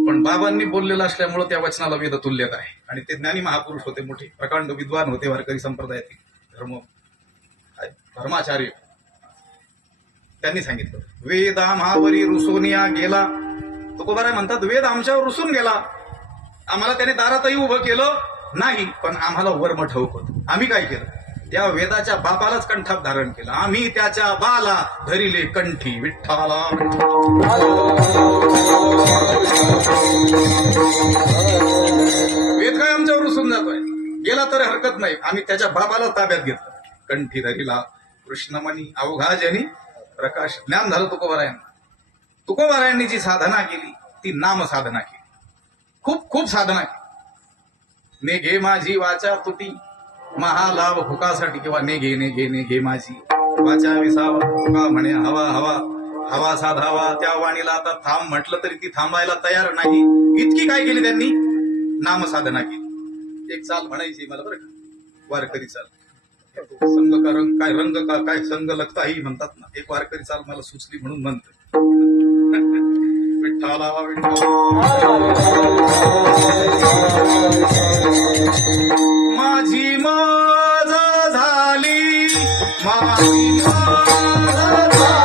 पण बाबांनी बोललेलं असल्यामुळे त्या वचनाला वेद तुल्यता आहे. आणि ते ज्ञानी महापुरुष होते, मोठे प्रकांड विद्वान होते, वारकरी संप्रदायातील धर्माचार्य. त्यांनी सांगितलं, वेद आम्हावरी रुसूनिया गेला. तुकोबाराय म्हणतात, वेद आमच्यावर रुसून गेला. आम्हाला त्याने दारातही उभं केलं नाही, पण आम्हाला वर्म ठाऊक होतं. आम्ही काय केलं? त्या वेदाच्या बापालाच कंठात धारण केलं. आम्ही त्याच्या बाला धरिले कंठी. विठ्ठला वेद काय आमच्यावर रुसून जातोय? गेला तर हरकत नाही, आम्ही त्याच्या बापाला ताब्यात घेतलं. कंठी धरिला कृष्णमणी अवघा जनी प्रकाश. ज्ञान झालं तुकोबारायांना. तुकोबारायांनी जी साधना केली ती नाम साधना केली. खूप साधना केली. ने घे माझी वाचा तुटी महालाभ हुकासाठी, किंवा ने घे माझी वाचा विसावा. हुका म्हणे हवा हवा हवा साधावा. त्या वाणीला आता थांब म्हटलं तरी ती थांबायला तयार नाही. इतकी काय केली त्यांनी? नाम साधना केली. एक चाल म्हणायची मला बरं का, वारकरी चाल. संघ का रंग, काय रंग का काय संघ लगता ही म्हणतात ना. एक वारकरी चाल मला सुचली म्हणून म्हणतो. विठ्ठला विठ्ठला माझी मज झाली माझी मज झाली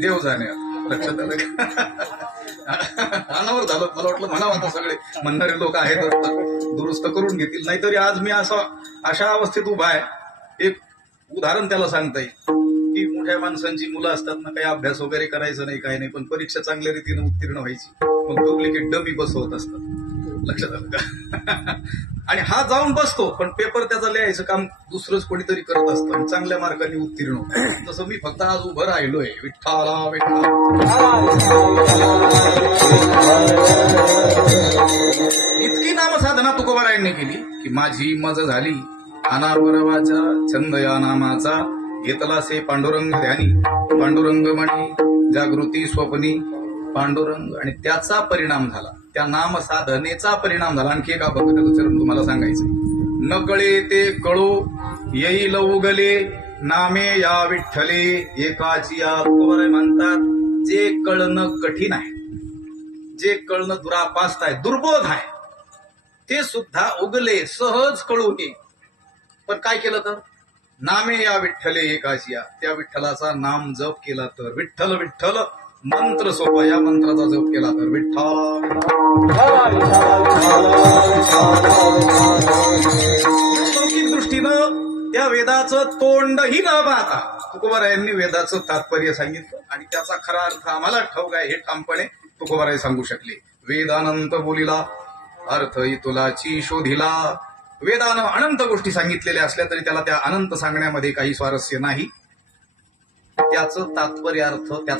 देव जाणे लक्षात आलं अनावर झालं. मला वाटलं म्हणावं आता सगळे म्हणणारे लोक आहेत दुरुस्त करून घेतील. नाहीतरी आज मी अशा अवस्थेत उभा आहे. एक उदाहरण त्याला सांगता येईल की मोठ्या माणसांची मुलं असतात ना, काही अभ्यास वगैरे करायचं नाही, काही नाही, पण परीक्षा चांगल्या रीतीने उत्तीर्ण व्हायची, मग डुप्लिकेट डबी बसवत असतात. लक्षात आलं का? आणि हा जाऊन बसतो, पण पेपर त्याचा लिहायचं काम दुसरंच कोणीतरी करत असतं आणि चांगल्या मार्गाने उत्तीर्ण होतं. तसं मी फक्त आज उभं राहिलोय. विठ्ठला इतकी नामसाधना तुकोबारायांनी केली की माझी मज झाली अनावरवाचा छंद या नामाचा घेतला से पांडुरंग ध्यानी पांडुरंग म्हणे जागृती स्वप्नी पांडुरंग. आणि त्याचा परिणाम झाला, त्या नाम साधनेचा परिणाम झाला. आणखी एका पद्धतीचं चरण तुम्हाला सांगायचं. न कळे ते कळू येईल उगले नामे या विठ्ठले एकाची या. तुकोबाराय म्हणतात जे कळणं कठीण आहे, जे कळणं दुरापास्त आहे, दुर्बोध आहे, ते सुद्धा उगले, सहज कळून येईल. पण काय केलं तर नामे या विठ्ठले एकाशिया, त्या विठ्ठलाचा नाम जप केला तर, विठ्ठल विठ्ठल मंत्र सोपा, या मंत्राचा जप केला तर विठ्ठल. लौकिक दृष्टीनं त्या वेदाचं तोंडही न पाहता तुकोबारायांनी वेदाचं तात्पर्य सांगितलं आणि त्याचा खरा अर्थ आम्हाला ठाऊक आहे हे ठामपणे तुकोबाराय सांगू शकले. वेदानंत बोलिला अर्थ इतुलाची शोधिला. वेदानं अनंत गोष्टी सांगितलेल्या असल्या तरी त्याला त्या अनंत सांगण्यामध्ये काही स्वारस्य नाही. त्याचा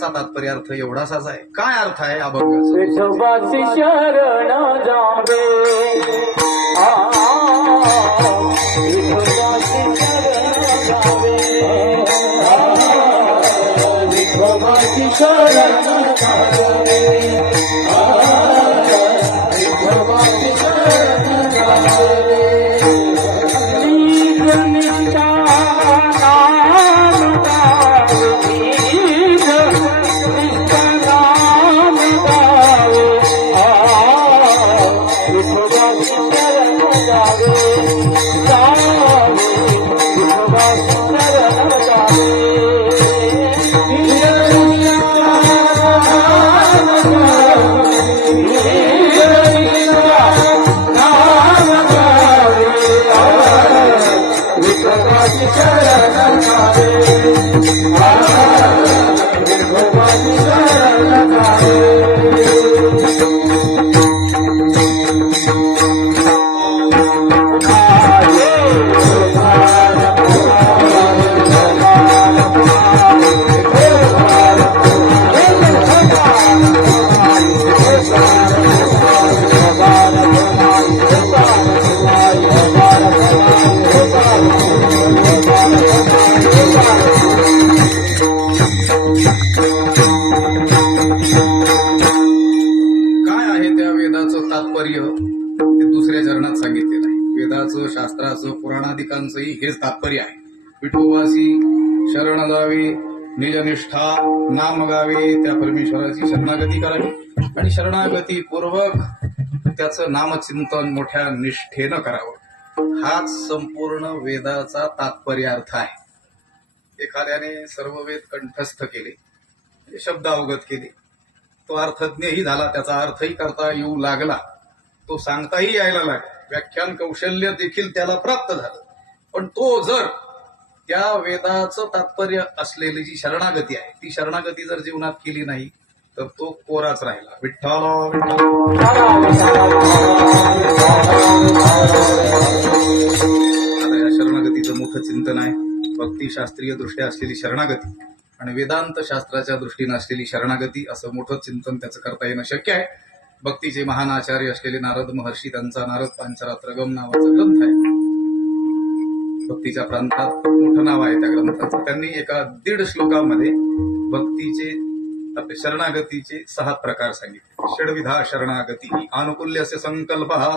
तात्पर्यार्थ एवढासाच आहे. काय अर्थ आहे अभंगाचा? विठोबाची शरण जावे विठोबाची शरण जावे विठोबाची शरण जावे वेदाचं शास्त्राचं पुराणादिकांचंही हेच तात्पर्य आहे. विठोबासी शरण जावे, निजनिष्ठा नाम गावे, त्या परमेश्वराची शरणागती करावी आणि शरणागती पूर्वक त्याचं नामचिंतन मोठ्या निष्ठेनं करावं. हाच संपूर्ण वेदाचा तात्पर्य अर्थ आहे. एखाद्याने सर्व वेद कंठस्थ केले, म्हणजे शब्द अवगत केले, तो अर्थज्ञही झाला, त्याचा अर्थही करता येऊ लागला, तो सांगताही यायला लागला, व्याख्यान कौशल्य देखील त्याला प्राप्त झालं. पण तो जर त्या वेदाचं तात्पर्य असलेली जी शरणागती आहे, ती शरणागती जर जीवनात केली नाही तर तो कोराच राहिला. विठ्ठल आता या शरणागतीचं मोठं चिंतन आहे. भक्तिशास्त्रीय दृष्ट्या असलेली शरणागती आणि वेदांत शास्त्राच्या दृष्टीनं असलेली शरणागती, असं मोठं चिंतन त्याचं करता येणं शक्य आहे. भक्तीचे महान आचार्य असलेले नारद महर्षी, त्यांचा नारद पांचरात्रगम नावाचा ग्रंथ आहे. भक्तीच्या प्रांतात मोठं नाव आहे त्या ग्रंथाचं. त्यांनी एका 1.5 श्लोकामध्ये भक्तीचे आपले शरणागतीचे 6 प्रकार सांगितले. षड्विधा शरणागती, आनुकूल्यस्य संकल्पः,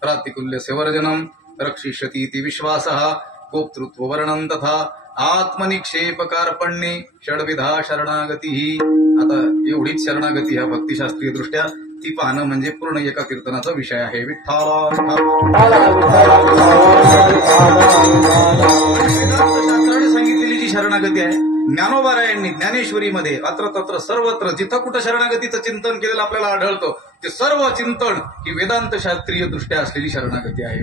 प्रातिकूल्यस्य वर्जनम, रक्षिष्यतीति विश्वासः, गोप्तृत्व वर्णन तथा आत्मनिक्षेप कार्पण्ये षड्विधा शरणागती. आता एवढीच शरणागती ह्या भक्तिशास्त्रीय दृष्ट्या ती पाहणं म्हणजे पूर्ण एका कीर्तनाचा विषय आहे. शास्त्राने सांगितलेली जी शरणागती आहे, ज्ञानोबारायांनी ज्ञानेश्वरीमध्ये अत्र तत्र सर्वत्र जिथं कुठं शरणागतीचं चिंतन केलेलं आपल्याला आढळतं, ते सर्व चिंतन ही वेदांत शास्त्रीय दृष्ट्या असलेली शरणागती आहे.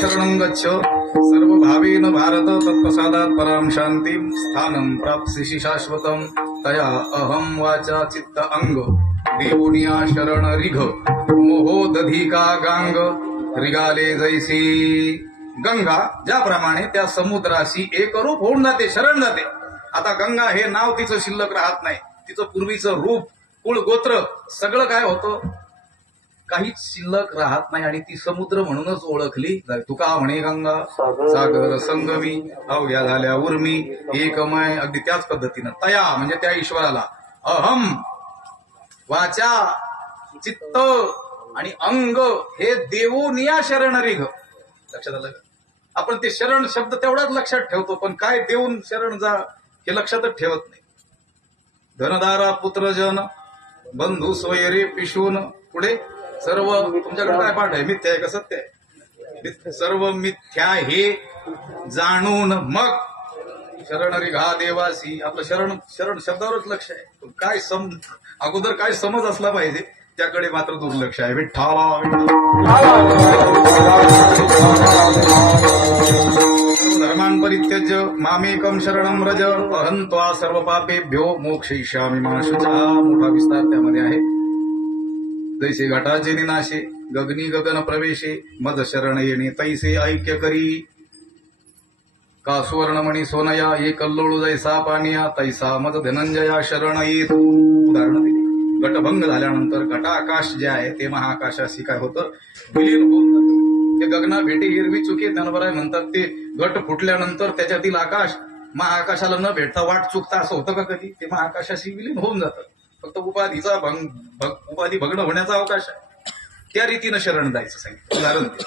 शरणं गच्छ सर्व भावेन भारत तत्प्रसादात पराम शांतीं स्थानं प्राप्स्यसि शाश्वतं तया अहं वाचा चित्त अंग देवुनिया शरण रिघ मोहो दधिका गांग रिगाले जैसी. गंगा ज्याप्रमाणे त्या समुद्राशी एकरूप होऊन जाते, शरण जाते. आता गंगा हे नाव तिचं शिल्लक राहत नाही, तिचं पूर्वीचं रूप, कुळ, गोत्र सगळं काय होतं, काहीच शिल्लक राहत नाही आणि ती समुद्र म्हणूनच ओळखली जाते. तुका म्हणे गंगा सागर संगमी अवघ्या झाल्या उर्मी एकमय. अगदी त्याच पद्धतीनं तया म्हणजे त्या ईश्वराला, अहम वाचा चित्त आणि अंग हे देवूनिया शरण रिघ. लक्षात आलं का? आपण ते शरण शब्द तेवढाच लक्षात ठेवतो, पण काय देऊन शरण जा हे लक्षातच ठेवत नाही. धनदारा पुत्रजन बंधू सोयरे पिशून, पुढे सर्व तुमच्याकडे काय पाठ आहे? मिथ्या आहे का सत्य आहे? सर्व मिथ्या हे जाणून मग शरण रिघा देवासी. आपलं शरण शरण शब्दावरच लक्ष आहे, पण काय अगोदर काय समज असला पाहिजे त्याकडे मात्र दुर्लक्ष आहे. धर्मान् परित्यज्य मामेकं शरणं व्रज अहं त्वा सर्व पापेभ्यो मोक्षयिष्यामि मा शुचः. मोठा विस्तार त्यामध्ये आहे. जैसे घटाचे निनाशे गगनी गगन प्रवेशे मद शरण येणे तैसे ऐक्य करी. का सुवर्णमणी सोनया ये कल्लोळू जैसा पानिया तैसा मद धनंजया शरण येतू. उदाहरण दिले. घटभंग झाल्यानंतर घटाकाश जे आहे ते महाआकाशाशी काय होतं, विलीन होऊन जातं. ते गगना भेटी हिरवी चुकी ज्ञानोबा म्हणतात, ते घट फुटल्यानंतर त्याच्यातील आकाश महाआकाशाला न भेटता वाट चुकता असं होतं का कधी? ते महाआकाशाशी विलीन होऊन जातं. फक्त उपाधीचा उपाधी भग्न होण्याचा अवकाश आहे. त्या रीतीनं शरण जायचं सांगितलं. उदाहरण दे.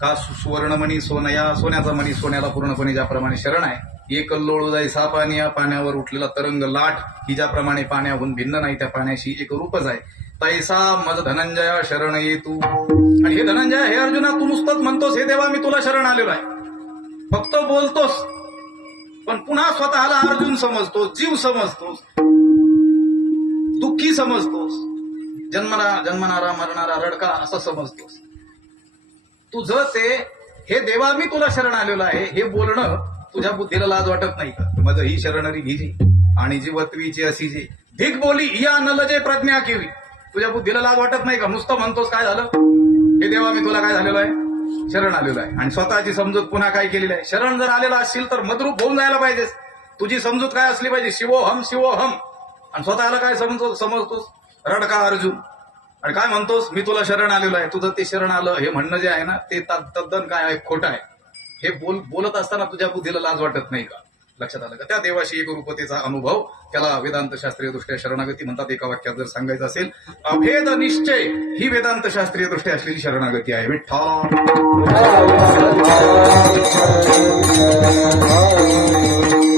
का सुवर्णमणी सोनया, सोन्याचा मणी सोन्याला पूर्णपणे ज्याप्रमाणे शरण आहे. एक कल्लोळू जायसा पानिया, पाण्यावर उठलेला तरंग लाट ही ज्याप्रमाणे पाण्याहून भिन्न नाही, त्या पाण्याशी एक रूपच आहे. तैसा मज धनंजया शरण ये तू. आणि हे धनंजय, हे अर्जुना, तू नुसतंच म्हणतोस हे देवा मी तुला शरण आलेलो आहे, फक्त बोलतोस, पण पुन्हा स्वतःला अर्जुन समजतोस, जीव समजतोस, दुःखी समजतोस, जन्मणारा मरणारा रडका असं समजतोस. तुझं ते हे देवा मी तुला शरण आलेलो आहे हे बोलणं तुझ्या बुद्धीला लाज वाटत नाही का? मज ही शरणरी घिजी आणि जीवत्वीची अशी जी धिक बोली या नलजे प्रज्ञा केवी. तुझ्या बुद्धीला लाज वाटत नाही का? नुसतं म्हणतोस काय झालं, हे देवा मी तुला काय झालेलो आहे, शरण आलेलो आहे, आणि स्वतःची समजूत पुन्हा काय केलेली आहे. शरण जर आलेला असशील तर मद्रूप होऊन जायला पाहिजेस. तुझी समजूत काय असली पाहिजे, शिवोहम शिवोहम. आणि स्वतःला काय समजतोस, रडका अर्जुन. आणि काय म्हणतोस, मी तुला शरण आलेलो आहे. तुझं ते शरण आलं हे म्हणणं जे आहे ना, ते तद्दन काय आहे, खोटं आहे. हे बोलत असताना तुझ्या बुद्धीला लाज वाटत नाही का? लक्षात आलं का? त्या देवाशी एक रूपतेचा अनुभव, त्याला वेदांत शास्त्रीय दृष्ट्या शरणागती म्हणतात. एका वाक्यात जर सांगायचं असेल, अभेद निश्चय ही वेदांत शास्त्रीय दृष्ट्या असलेली शरणागती आहे. विठ्ठल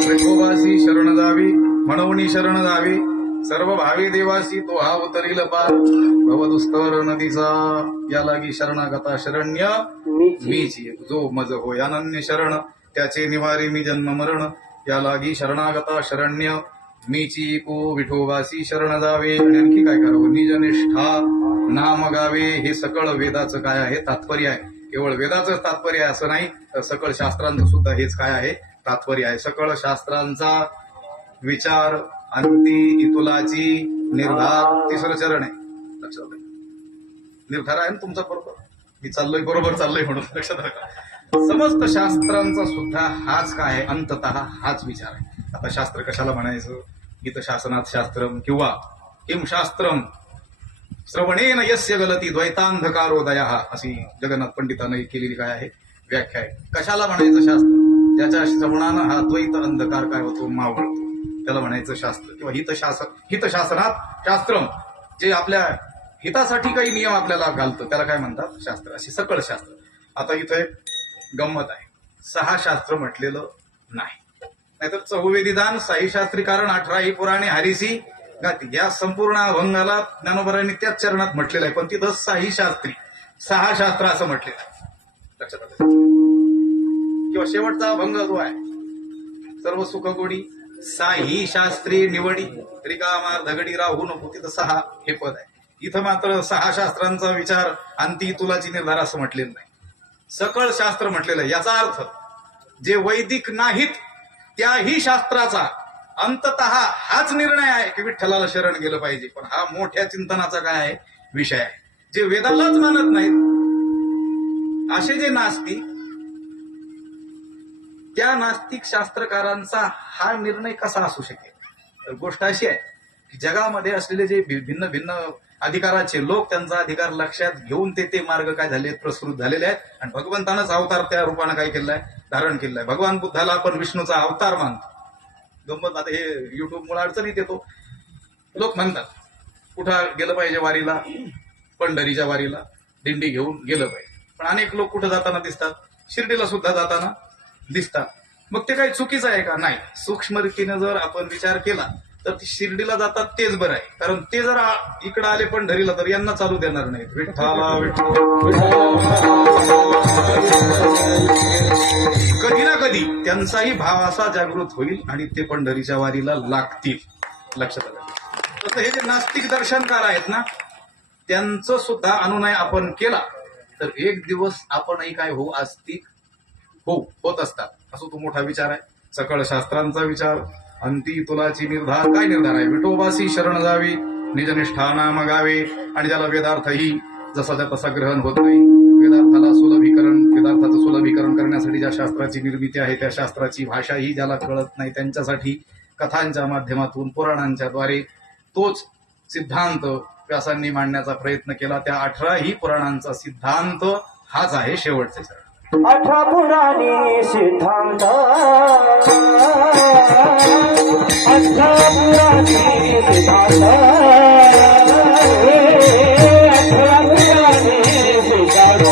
विठोबासी शरण जावी, म्हणवणी शरण जावी, सर्व भावी देवासी तो हा उतरील पार, भवदुस्तर नदीचा या लागी शरणागता शरण्य मीची, जो मज होय अनन्य शरण, त्याचे निवारी मी जन्म मरण, या लागी शरणागता शरण्य मीची को विठोबासी शरण जावे. आणि आणखी काय करावं? निजनिष्ठा नाम गावे. हे सकळ वेदाचं काय आहे? तात्पर्य आहे. केवळ वेदाचं तात्पर्य आहे असं नाही, तर सकळ शास्त्रांचं सुद्धा हेच काय आहे? तात्पर्य आहे. सकळ शास्त्रांचा विचार, अंती इतुलाची निर्धार, तिसरं चरण आहे. लक्षात आलं? निर्धार आहे ना तुमचा बरोबर? मी चाललोय बरोबर चाललोय म्हणून लक्षात आलं? समस्त शास्त्रांचा सुद्धा हाच काय आहे? अंततः हाच विचार आहे. आता शास्त्र कशाला म्हणायचं? हितशासनात शास्त्रम किंवा किम शास्त्रम श्रवणेन यस्य गलती द्वैतांधकारोदया, अशी जगन्नाथ पंडितांनी केलेली काय आहे? व्याख्या आहे. कशाला म्हणायचं शास्त्र? त्याच्या श्रवणानं हा द्वैत अंधकार काय होतो? मावळतो. त्याला म्हणायचं शास्त्र किंवा हितशासनात शास्त्रम, जे आपल्या हितासाठी काही नियम आपल्याला घालतं त्याला काय म्हणतात? शास्त्र. अशी सकळ शास्त्र. आता इथे गंमत आहे, 6 शास्त्र म्हटलेलं नाही, नाहीतर 4 विधान 6 शास्त्री कारण 18 पुराणे हरिसी गाती, या संपूर्ण अभंगाला ज्ञानोबरांनी त्याच चरणात म्हटलेलं आहे. पण तिथं 6 शास्त्री, 6 शास्त्र असं म्हटलेलं आहे. लक्षात आलं? किंवा शेवटचा अभंग जो आहे, सर्व सुख गोडी 6 शास्त्री निवडी, रिकामार धगडी राहू नको, तिथं 6 हे पद आहे. इथं मात्र 6 शास्त्रांचा विचार, अंती तुलाची निर्धार असं म्हटलेलं नाही, सकळ शास्त्र म्हटलेलं आहे. याचा अर्थ जे वैदिक नाहीत त्याही शास्त्राचा अंततः हाच निर्णय आहे की विठ्ठलाला शरण गेलं पाहिजे. पण हा मोठ्या चिंतनाचा काय आहे? विषय आहे. जे वेदालाच मानत नाहीत असे जे नास्तिक, त्या नास्तिक शास्त्रकारांचा हा निर्णय कसा असू शकेल? तर गोष्ट अशी आहे की जगामध्ये असलेले जे भिन्न भिन्न अधिकाराचे लोक, त्यांचा अधिकार लक्षात घेऊन ते मार्ग काय झाले? प्रसृत झालेले आहेत. आणि भगवंतानंच अवतार त्या रूपानं काय केलाय? धारण केलाय. भगवान बुद्धाला आपण विष्णूचा अवतार मानतो. गंमत, आता हे युट्यूबमुळे अडचणीत येतो. लोक म्हणतात कुठं गेलं पाहिजे वारीला? पंढरीच्या वारीला दिंडी घेऊन गेलं पाहिजे. पण अनेक लोक कुठं जाताना दिसतात? शिर्डीला सुद्धा जाताना दिसतात. मग ते काही चुकीचं आहे का? नाही. सूक्ष्म रीतीने जर आपण विचार केला तर शिर्डीला जातात तेच बरं आहे. कारण ते जर इकडे आले पंढरीला तर यांना चालू देणार नाहीत. विठ्ठला कधी ना कधी त्यांचाही भाव असा जागृत होईल आणि ते पंढरीच्या वारीला लागतील. लक्षात आलं? तसं हे जे नास्तिक दर्शनकार आहेत ना, त्यांचं सुद्धा अनुनय आपण केला तर एक दिवस आपणही काय होऊ? आस्तिक होत असतात. असं तो मोठा विचार आहे. सकळ शास्त्रांचा विचार, अंती तुलाची निर्धार. काय निर्धार आहे? विठोबासी शरण जावी, निजनिष्ठा नाम गावे. आणि ज्याला वेदार्थही जसा तसा ग्रहण होत नाही, वेदार्थाला वेदार्थाचं सुलभीकरण करण्यासाठी ज्या शास्त्राची निर्मिती आहे, त्या शास्त्राची भाषाही ज्याला कळत नाही, त्यांच्यासाठी कथांच्या माध्यमातून, पुराणांच्या द्वारे तोच सिद्धांत व्यासांनी मांडण्याचा प्रयत्न केला. त्या 18 पुराणांचा सिद्धांत हाच आहे शेवटचे चरण. 18 पुराणी सिद्धांत, 18 पुराणी सिद्धांत, 18 पुराणी सिद्धांत,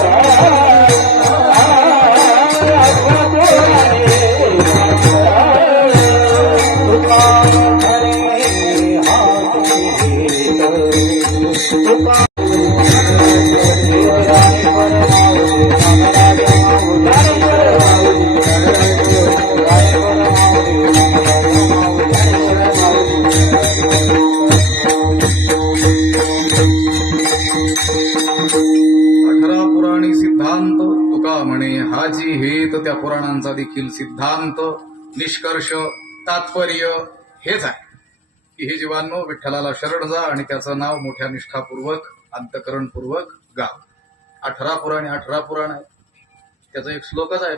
18 पुराणी सिद्धांत. हाजी हेत त्या पुराणांचा देखील सिद्धांत, निष्कर्ष, तात्पर्य हेच आहे की हे जीवांनो विठ्ठलाला शरण जा आणि त्याचं नाव मोठ्या निष्ठापूर्वक, अंतकरणपूर्वक गाव. 18 पुराणे 18 पुराण आहे. त्याचा एक श्लोकच आहे.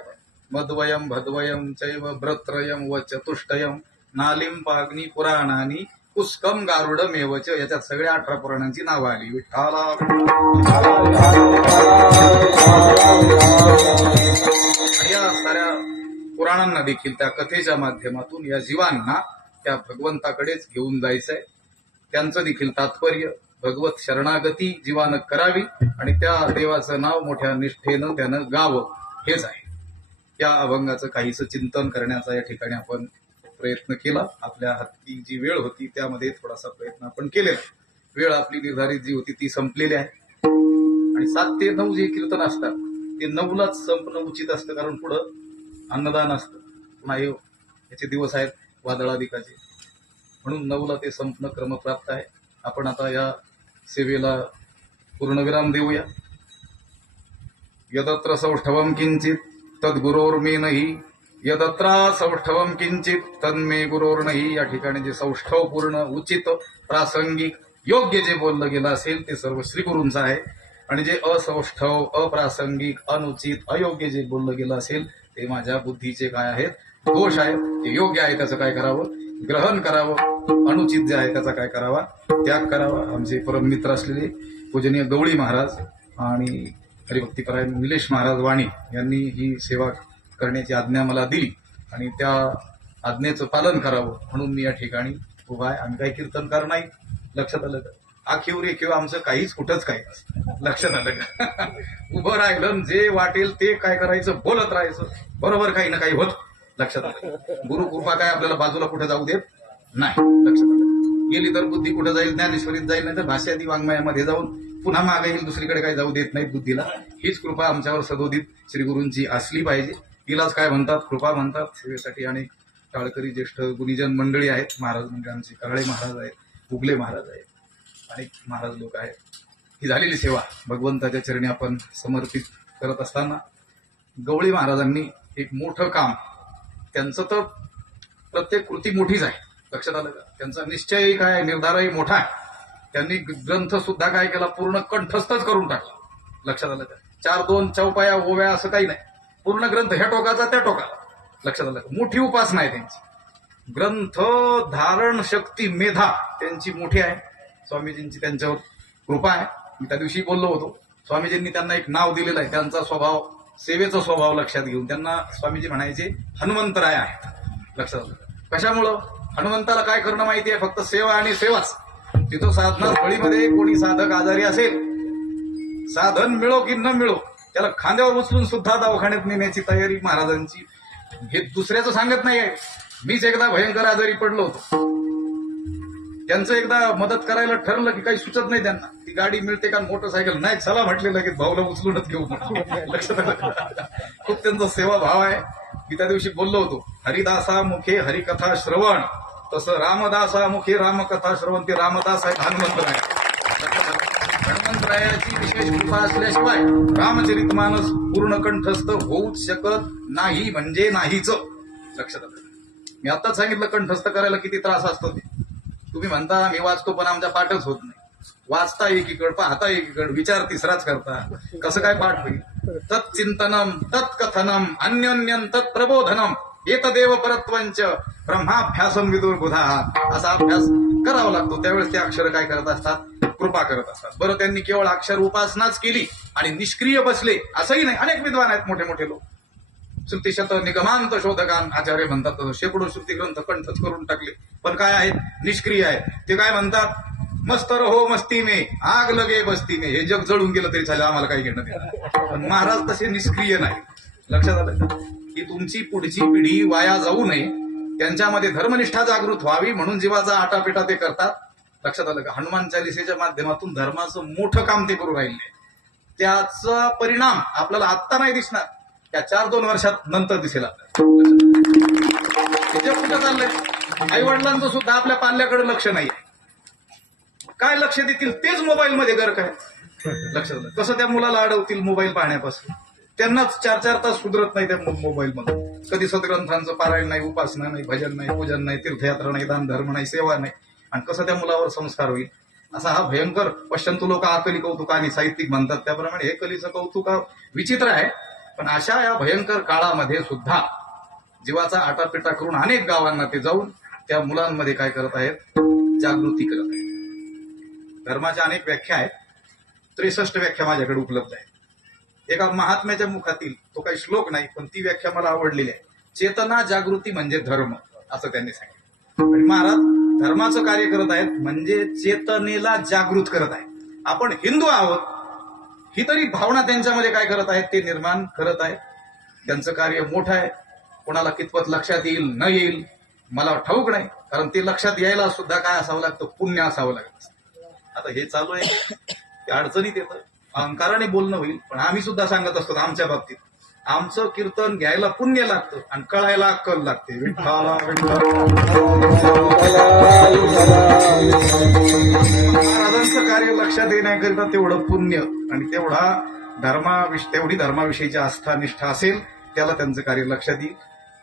मध्वयम भद्वयम चैव भ्रत्रयम व चतुष्टयम नालिम पाग्नी पुराणानी पुष्कम गारुडमेवच. याच्यात सगळ्या 18 पुराणांची नावं आली. विठ्ठला या साऱ्या पुराणांना देखील त्या कथेच्या माध्यमातून या जीवांना त्या भगवंताकडेच घेऊन जायचंय. त्यांचं देखील तात्पर्य भगवत शरणागती जीवानं करावी आणि त्या देवाचं नाव मोठ्या निष्ठेनं त्यानं गावं हेच आहे. या अभंगाचं काहीसं चिंतन करण्याचा या ठिकाणी आपण प्रयत्न केला. आपल्या हाती जी वेळ होती त्यामध्ये थोडासा प्रयत्न आपण केलेला. वेळ आपली निर्धारित जी होती ती संपलेली आहे आणि 7 ते 9 जे कीर्तन असतात ते 9लाच संपणं उचित असतं, कारण पुढं अन्नदान असतं. पुन्हा याचे दिवस आहेत वादळाधिकाचे, म्हणून 9ला ते संपणं क्रमप्राप्त आहे. आपण आता या सेवेला पूर्णविराम देऊया. यदत्र सौष्ठवं किंचित तद्गुरोर्मेनहि, यदत्रा सौष्ठवं किंचित तन्मे गुरोर्नहि. या ठिकाणी जे सौष्ठव पूर्ण उचित प्रासंगिक योग्य जे बोललं गेलं असेल ते सर्व श्रीगुरूंचं आहे आणि जे असौष्ठव अप्रासंगिक अनुचित अयोग्य जे बोललं गेलं असेल ते माझ्या बुद्धीचे काय आहेत दोष आहेत. ते योग्य आहे त्याचं काय करावं ग्रहण करावं, अनुचित जे आहे त्याचा काय करावा त्याग करावा. आमचे परम मित्र असलेले पूजनीय गवळी महाराज आणि हरिभक्तीपरायण निलेश महाराज वाणी यांनी ही सेवा करण्याची आज्ञा मला दिली आणि त्या आज्ञेचं पालन करावं म्हणून मी या ठिकाणी उभा आहे. आम्ही काही कीर्तनकार नाही, लक्षात आलं का? आखीव रे किंवा आमचं काहीच कुठंच काही नसतं, लक्षात आलं का? उभं राहिलं जे वाटेल ते काय करायचं बोलत राहायचं, बरोबर काही ना काही होत. लक्षात आलं? गुरु कृपा काय आपल्याला बाजूला कुठे जाऊ देत नाही, लक्षात आलं? गेली तर बुद्धी कुठे जाईल, ज्ञानेश्वरीत जाईल, नाही तर भाष्यादी वाङ्मयामध्ये जाऊन पुन्हा मागे येईल, दुसरीकडे काही जाऊ देत नाहीत बुद्धीला. हीच कृपा आमच्यावर सदोदित श्रीगुरूंची असली पाहिजे. तिलाच काय म्हणतात कृपा म्हणतात. सेवेसाठी अनेक टाळकरी ज्येष्ठ गुणीजन मंडळी आहेत. महाराज म्हणजे आमचे कराळे महाराज आहेत, उगले महाराज आहेत, अनेक महाराज लोक आहेत. ही झालेली सेवा भगवंताच्या चरणी आपण समर्पित करत असताना गवळी महाराजांनी एक मोठं काम, त्यांचं तर प्रत्येक कृती मोठीच आहे, लक्षात आलं का? त्यांचा निश्चयही काय निर्धारही मोठा आहे. त्यांनी ग्रंथ सुद्धा काय केला पूर्ण कंठस्थच करून टाकला, लक्षात आलं का? 4-2 चौपाया ओव्या असं काही नाही, पूर्ण ग्रंथ ह्या टोकाचा त्या टोकाला, लक्षात आलं का? मोठी उपासना आहे त्यांची. ग्रंथ धारण शक्ती मेधा त्यांची मोठी आहे. स्वामीजींची त्यांच्यावर कृपा आहे. मी त्या दिवशी बोललो होतो, स्वामीजींनी त्यांना एक नाव दिलेलं आहे. त्यांचा स्वभाव सेवेचा स्वभाव लक्षात घेऊन त्यांना स्वामीजी म्हणायचे हनुमंतराय आहेत, लक्षात आलं. कशामुळं? हनुमंताला काय करणं माहिती आहे, फक्त सेवा आणि सेवाच. तिथं साधना स्थळीमध्ये कोणी साधक आजारी असेल, साधन मिळो की न मिळो त्याला खांद्यावर उचलून सुद्धा दवाखान्यात नेण्याची तयारी महाराजांची. हे दुसऱ्याचं सांगत नाही आहे. मीच एकदा भयंकर आजारी पडलो होतो, त्यांचं एकदा मदत करायला ठरलं की काही सुचत नाही त्यांना. ती गाडी मिळते का मोटरसायकल नाही, चला म्हटले लगेच भाऊला उचलूनच घेऊ. लक्षात आलं? खूप त्यांचा सेवा भाव आहे. मी त्या दिवशी बोललो होतो, हरिदासा मुखे हरिकथा श्रवण, तसं रामदासा मुखे रामकथा श्रवण. ते रामदास आहेत, हनुमंतराय. हनुमंतरायाची विशेष कृपा असल्याशिवाय रामचरितमानस पूर्ण कंठस्थ होऊच शकत नाही, म्हणजे नाहीच, लक्षात आलं? मी आताच सांगितलं कंठस्थ करायला किती त्रास असतो ते. तुम्ही म्हणता मी वाचतो पण आमच्या पाठच होत नाही. वाचता एकीकड, पाहता एकीकड, विचार तिसराच करता, कसं काय पाठ होईल? तत्चिंतनम तत्कथनम अन्योन्यम तत्प्रबोधनम एतदेव परत्वंच ब्रह्माभ्यासम विदुर बुधा. असा अभ्यास करावा लागतो. त्यावेळेस ते अक्षर काय करत असतात, कृपा करत असतात. बरं, त्यांनी केवळ अक्षर उपासनाच केली आणि निष्क्रिय बसले असंही नाही. अनेक विद्वान आहेत मोठे मोठे लोक, श्रुतिशत निगमांत शोधकान आचार्य म्हणतात तसं शेकडो श्रुती ग्रंथ कंठच करून टाकले, पण काय आहेत, निष्क्रिय आहेत. ते काय म्हणतात, मस्त रहो मस्ती में आग लगे बस्ती में. हे जग जळून गेलं तरी चालेल, आम्हाला काही घेणं देणं. पण महाराज तसे निष्क्रिय नाही, लक्षात आलं का? की तुमची पुढची पिढी वाया जाऊ नये, त्यांच्यामध्ये धर्मनिष्ठा जागृत व्हावी म्हणून जीवाचा आटापिटा ते करतात, लक्षात आलं का? हनुमान चालिसेच्या माध्यमातून धर्माचं मोठं काम ते करू राहिले. त्याचा परिणाम आपल्याला आत्ता नाही दिसणार, त्या 4-2 वर्षात नंतर दिसेल आपल्याला. कुठं चाललंय? आई वडिलांचं सुद्धा आपल्या पाल्याकडे लक्ष नाही. काय लक्ष देतील? तेच मोबाईल मध्ये गर्क आहे, लक्षात आलं? कसं त्या मुलाला अडवतील मोबाईल पाहण्यापासून? त्यांनाच 4-4 तास सुधरत नाही त्या मोबाईल मध्ये. कधी सद्ग्रंथांचं पारायण नाही, उपासना नाही, भजन नाही, पूजन नाही, तीर्थयात्रा नाही, दान धर्म नाही, सेवा नाही. आणि कसं त्या मुलावर संस्कार होईल? असा हा भयंकर पश्चंतू लोक आकली कौतुक आणि साहित्यिक म्हणतात त्याप्रमाणे हे कलीचं कौतुक विचित्र आहे. पण अशा या भयंकर काळामध्ये सुद्धा जीवाचा आटापिटा करून अनेक गावांना ते जाऊन त्या मुलांमध्ये काय करत आहेत, जागृती करत आहेत. धर्माच्या अनेक व्याख्या आहेत, 63 व्याख्या माझ्याकडे उपलब्ध आहेत. एका महात्म्याच्या मुखातील, तो काही श्लोक नाही पण ती व्याख्या मला आवडलेली आहे. चेतना जागृती म्हणजे धर्म असं त्यांनी सांगितलं. आणि महाराज धर्माचं कार्य करत आहेत म्हणजे चेतनेला जागृत करत आहेत. आपण हिंदू आहोत ही तरी भावना त्यांच्यामध्ये काय करत आहेत ते निर्माण करत आहेत. त्यांचं कार्य मोठं आहे. कोणाला कितपत लक्षात येईल न येईल मला ठाऊक नाही, कारण ते लक्षात यायला सुद्धा काय असावं लागतं, पुण्य असावं लागतं. आता हे चालू आहे ते अडचणीत येतं, अहंकाराने बोलणं होईल. पण आम्ही सुद्धा सांगत असतो आमच्या बाबतीत आमचं कीर्तन घ्यायला पुण्य लागतं आणि कळायला अक्कल लागते. विठ्ठला महाराजांचं कार्य लक्षात येण्याकरिता तेवढं पुण्य आणि तेवढी धर्माविषयीची आस्था निष्ठा असेल त्याला त्यांचं कार्य लक्षात येईल.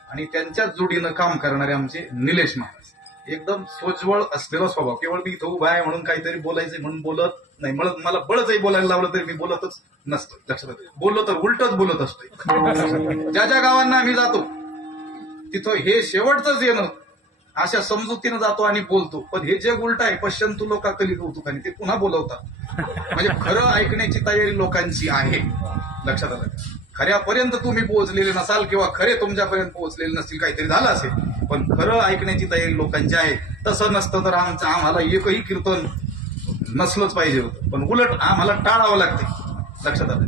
आणि त्यांच्याच जोडीनं काम करणारे आमचे निलेश महाराज एकदम सोज्वळ असलेला स्वभाव. केवळ मी इथं उभा आहे म्हणून काहीतरी बोलायचंय म्हणून बोलत नाही. मला बळचही बोलायला लावलं तरी मी बोलतच नसतो. लक्षात बोललो तर उलटच बोलत असतोय. ज्या ज्या गावांना आम्ही जातो तिथं हे शेवटचंच येणं अशा समजुतीनं जातो आणि बोलतो. पण हे जग उलट आहे. पश्चंतु लोका कली कौतुकाने ते पुन्हा बोलवतात. म्हणजे खरं ऐकण्याची तयारी लोकांची आहे. लक्षात आलं. खऱ्यापर्यंत तुम्ही पोहोचलेले नसाल किंवा खरे तुमच्यापर्यंत पोहोचलेले नसतील, काहीतरी झालं असेल, पण खरं ऐकण्याची तयारी लोकांची आहे. तसं नसतं तर आम्हाला एकही कीर्तन नसलंच पाहिजे होतं, पण उलट आम्हाला टाळावं लागते. लक्षात आलं.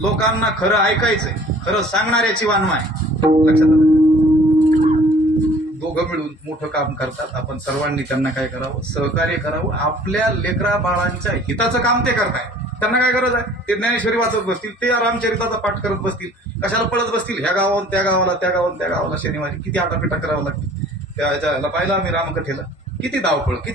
लोकांना खरं ऐकायचंय, खरं सांगणाऱ्याची वानवा आहे. लक्षात आलं. दोघं मिळून मोठं काम करतात. आपण सर्वांनी त्यांना काय करावं, सहकार्य करावं. आपल्या लेकरा बाळांच्या हिताचं काम ते करताय. त्यांना काय गरज आहे, ते ज्ञानेश्वरी वाचत बसतील, ते रामचरिताचा पाठ करत बसतील, कशाला पळत बसतील ह्या गावाहून त्या गावाला, त्या गावाहून त्या गावाला. शनिवारी किती आटापिटा करावं लागते. त्याला पाहिलं आम्ही रामकथेला किती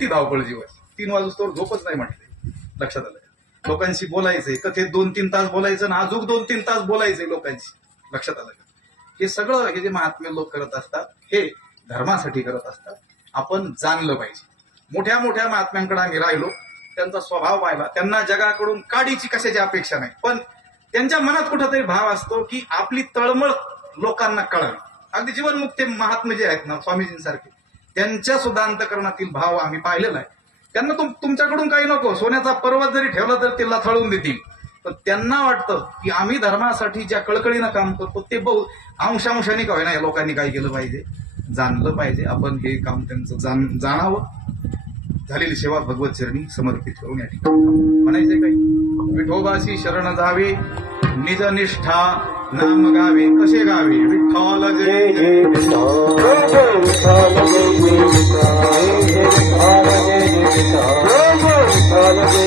धावपळ जीवन. 3 वाजूस्तोवर झोपच नाही म्हटले. लक्षात आलं. लोकांशी बोलायचंय, कथेत 2-3 तास बोलायचं आणि अजून 2-3 तास बोलायचंय लोकांशी. लक्षात आलं. हे सगळं हे जे महात्मे लोक करत असतात हे धर्मासाठी करत असतात. आपण जाणलं पाहिजे. मोठ्या मोठ्या महात्म्यांकडे आम्ही राहिलो, त्यांचा स्वभाव पाहिला. त्यांना जगाकडून काडीची कशाची अपेक्षा नाही, पण त्यांच्या मनात कुठंतरी भाव असतो की आपली तळमळ लोकांना कळावी. अगदी जीवनमुक्ते महात्मे जे आहेत ना स्वामीजींसारखे, त्यांच्या सुद्धा अंतकरणातील भाव आम्ही पाहिलेला आहे. त्यांना तुमच्याकडून काही नको, सोन्याचा पर्वत जरी ठेवला तर ते लथाळून देतील. पण त्यांना वाटतं की आम्ही धर्मासाठी ज्या कळकळीनं काम करतो ते बहु अंशांशाने का होईना या लोकांनी काय केलं पाहिजे, जाणलं पाहिजे. आपण हे काम त्यांचं जाणावं. झालेली सेवा भगवत चरणी समर्पित करून या ठिकाणी म्हणायचंय काही. विठोबाशी शरण जावे, निज निष्ठा नाम गावे. कसे गावे, विठ्ठल जय जय विठ्ठल जय जय विठ्ठल जय जय विठ्ठल जय जय विठ्ठल जय जय विठ्ठल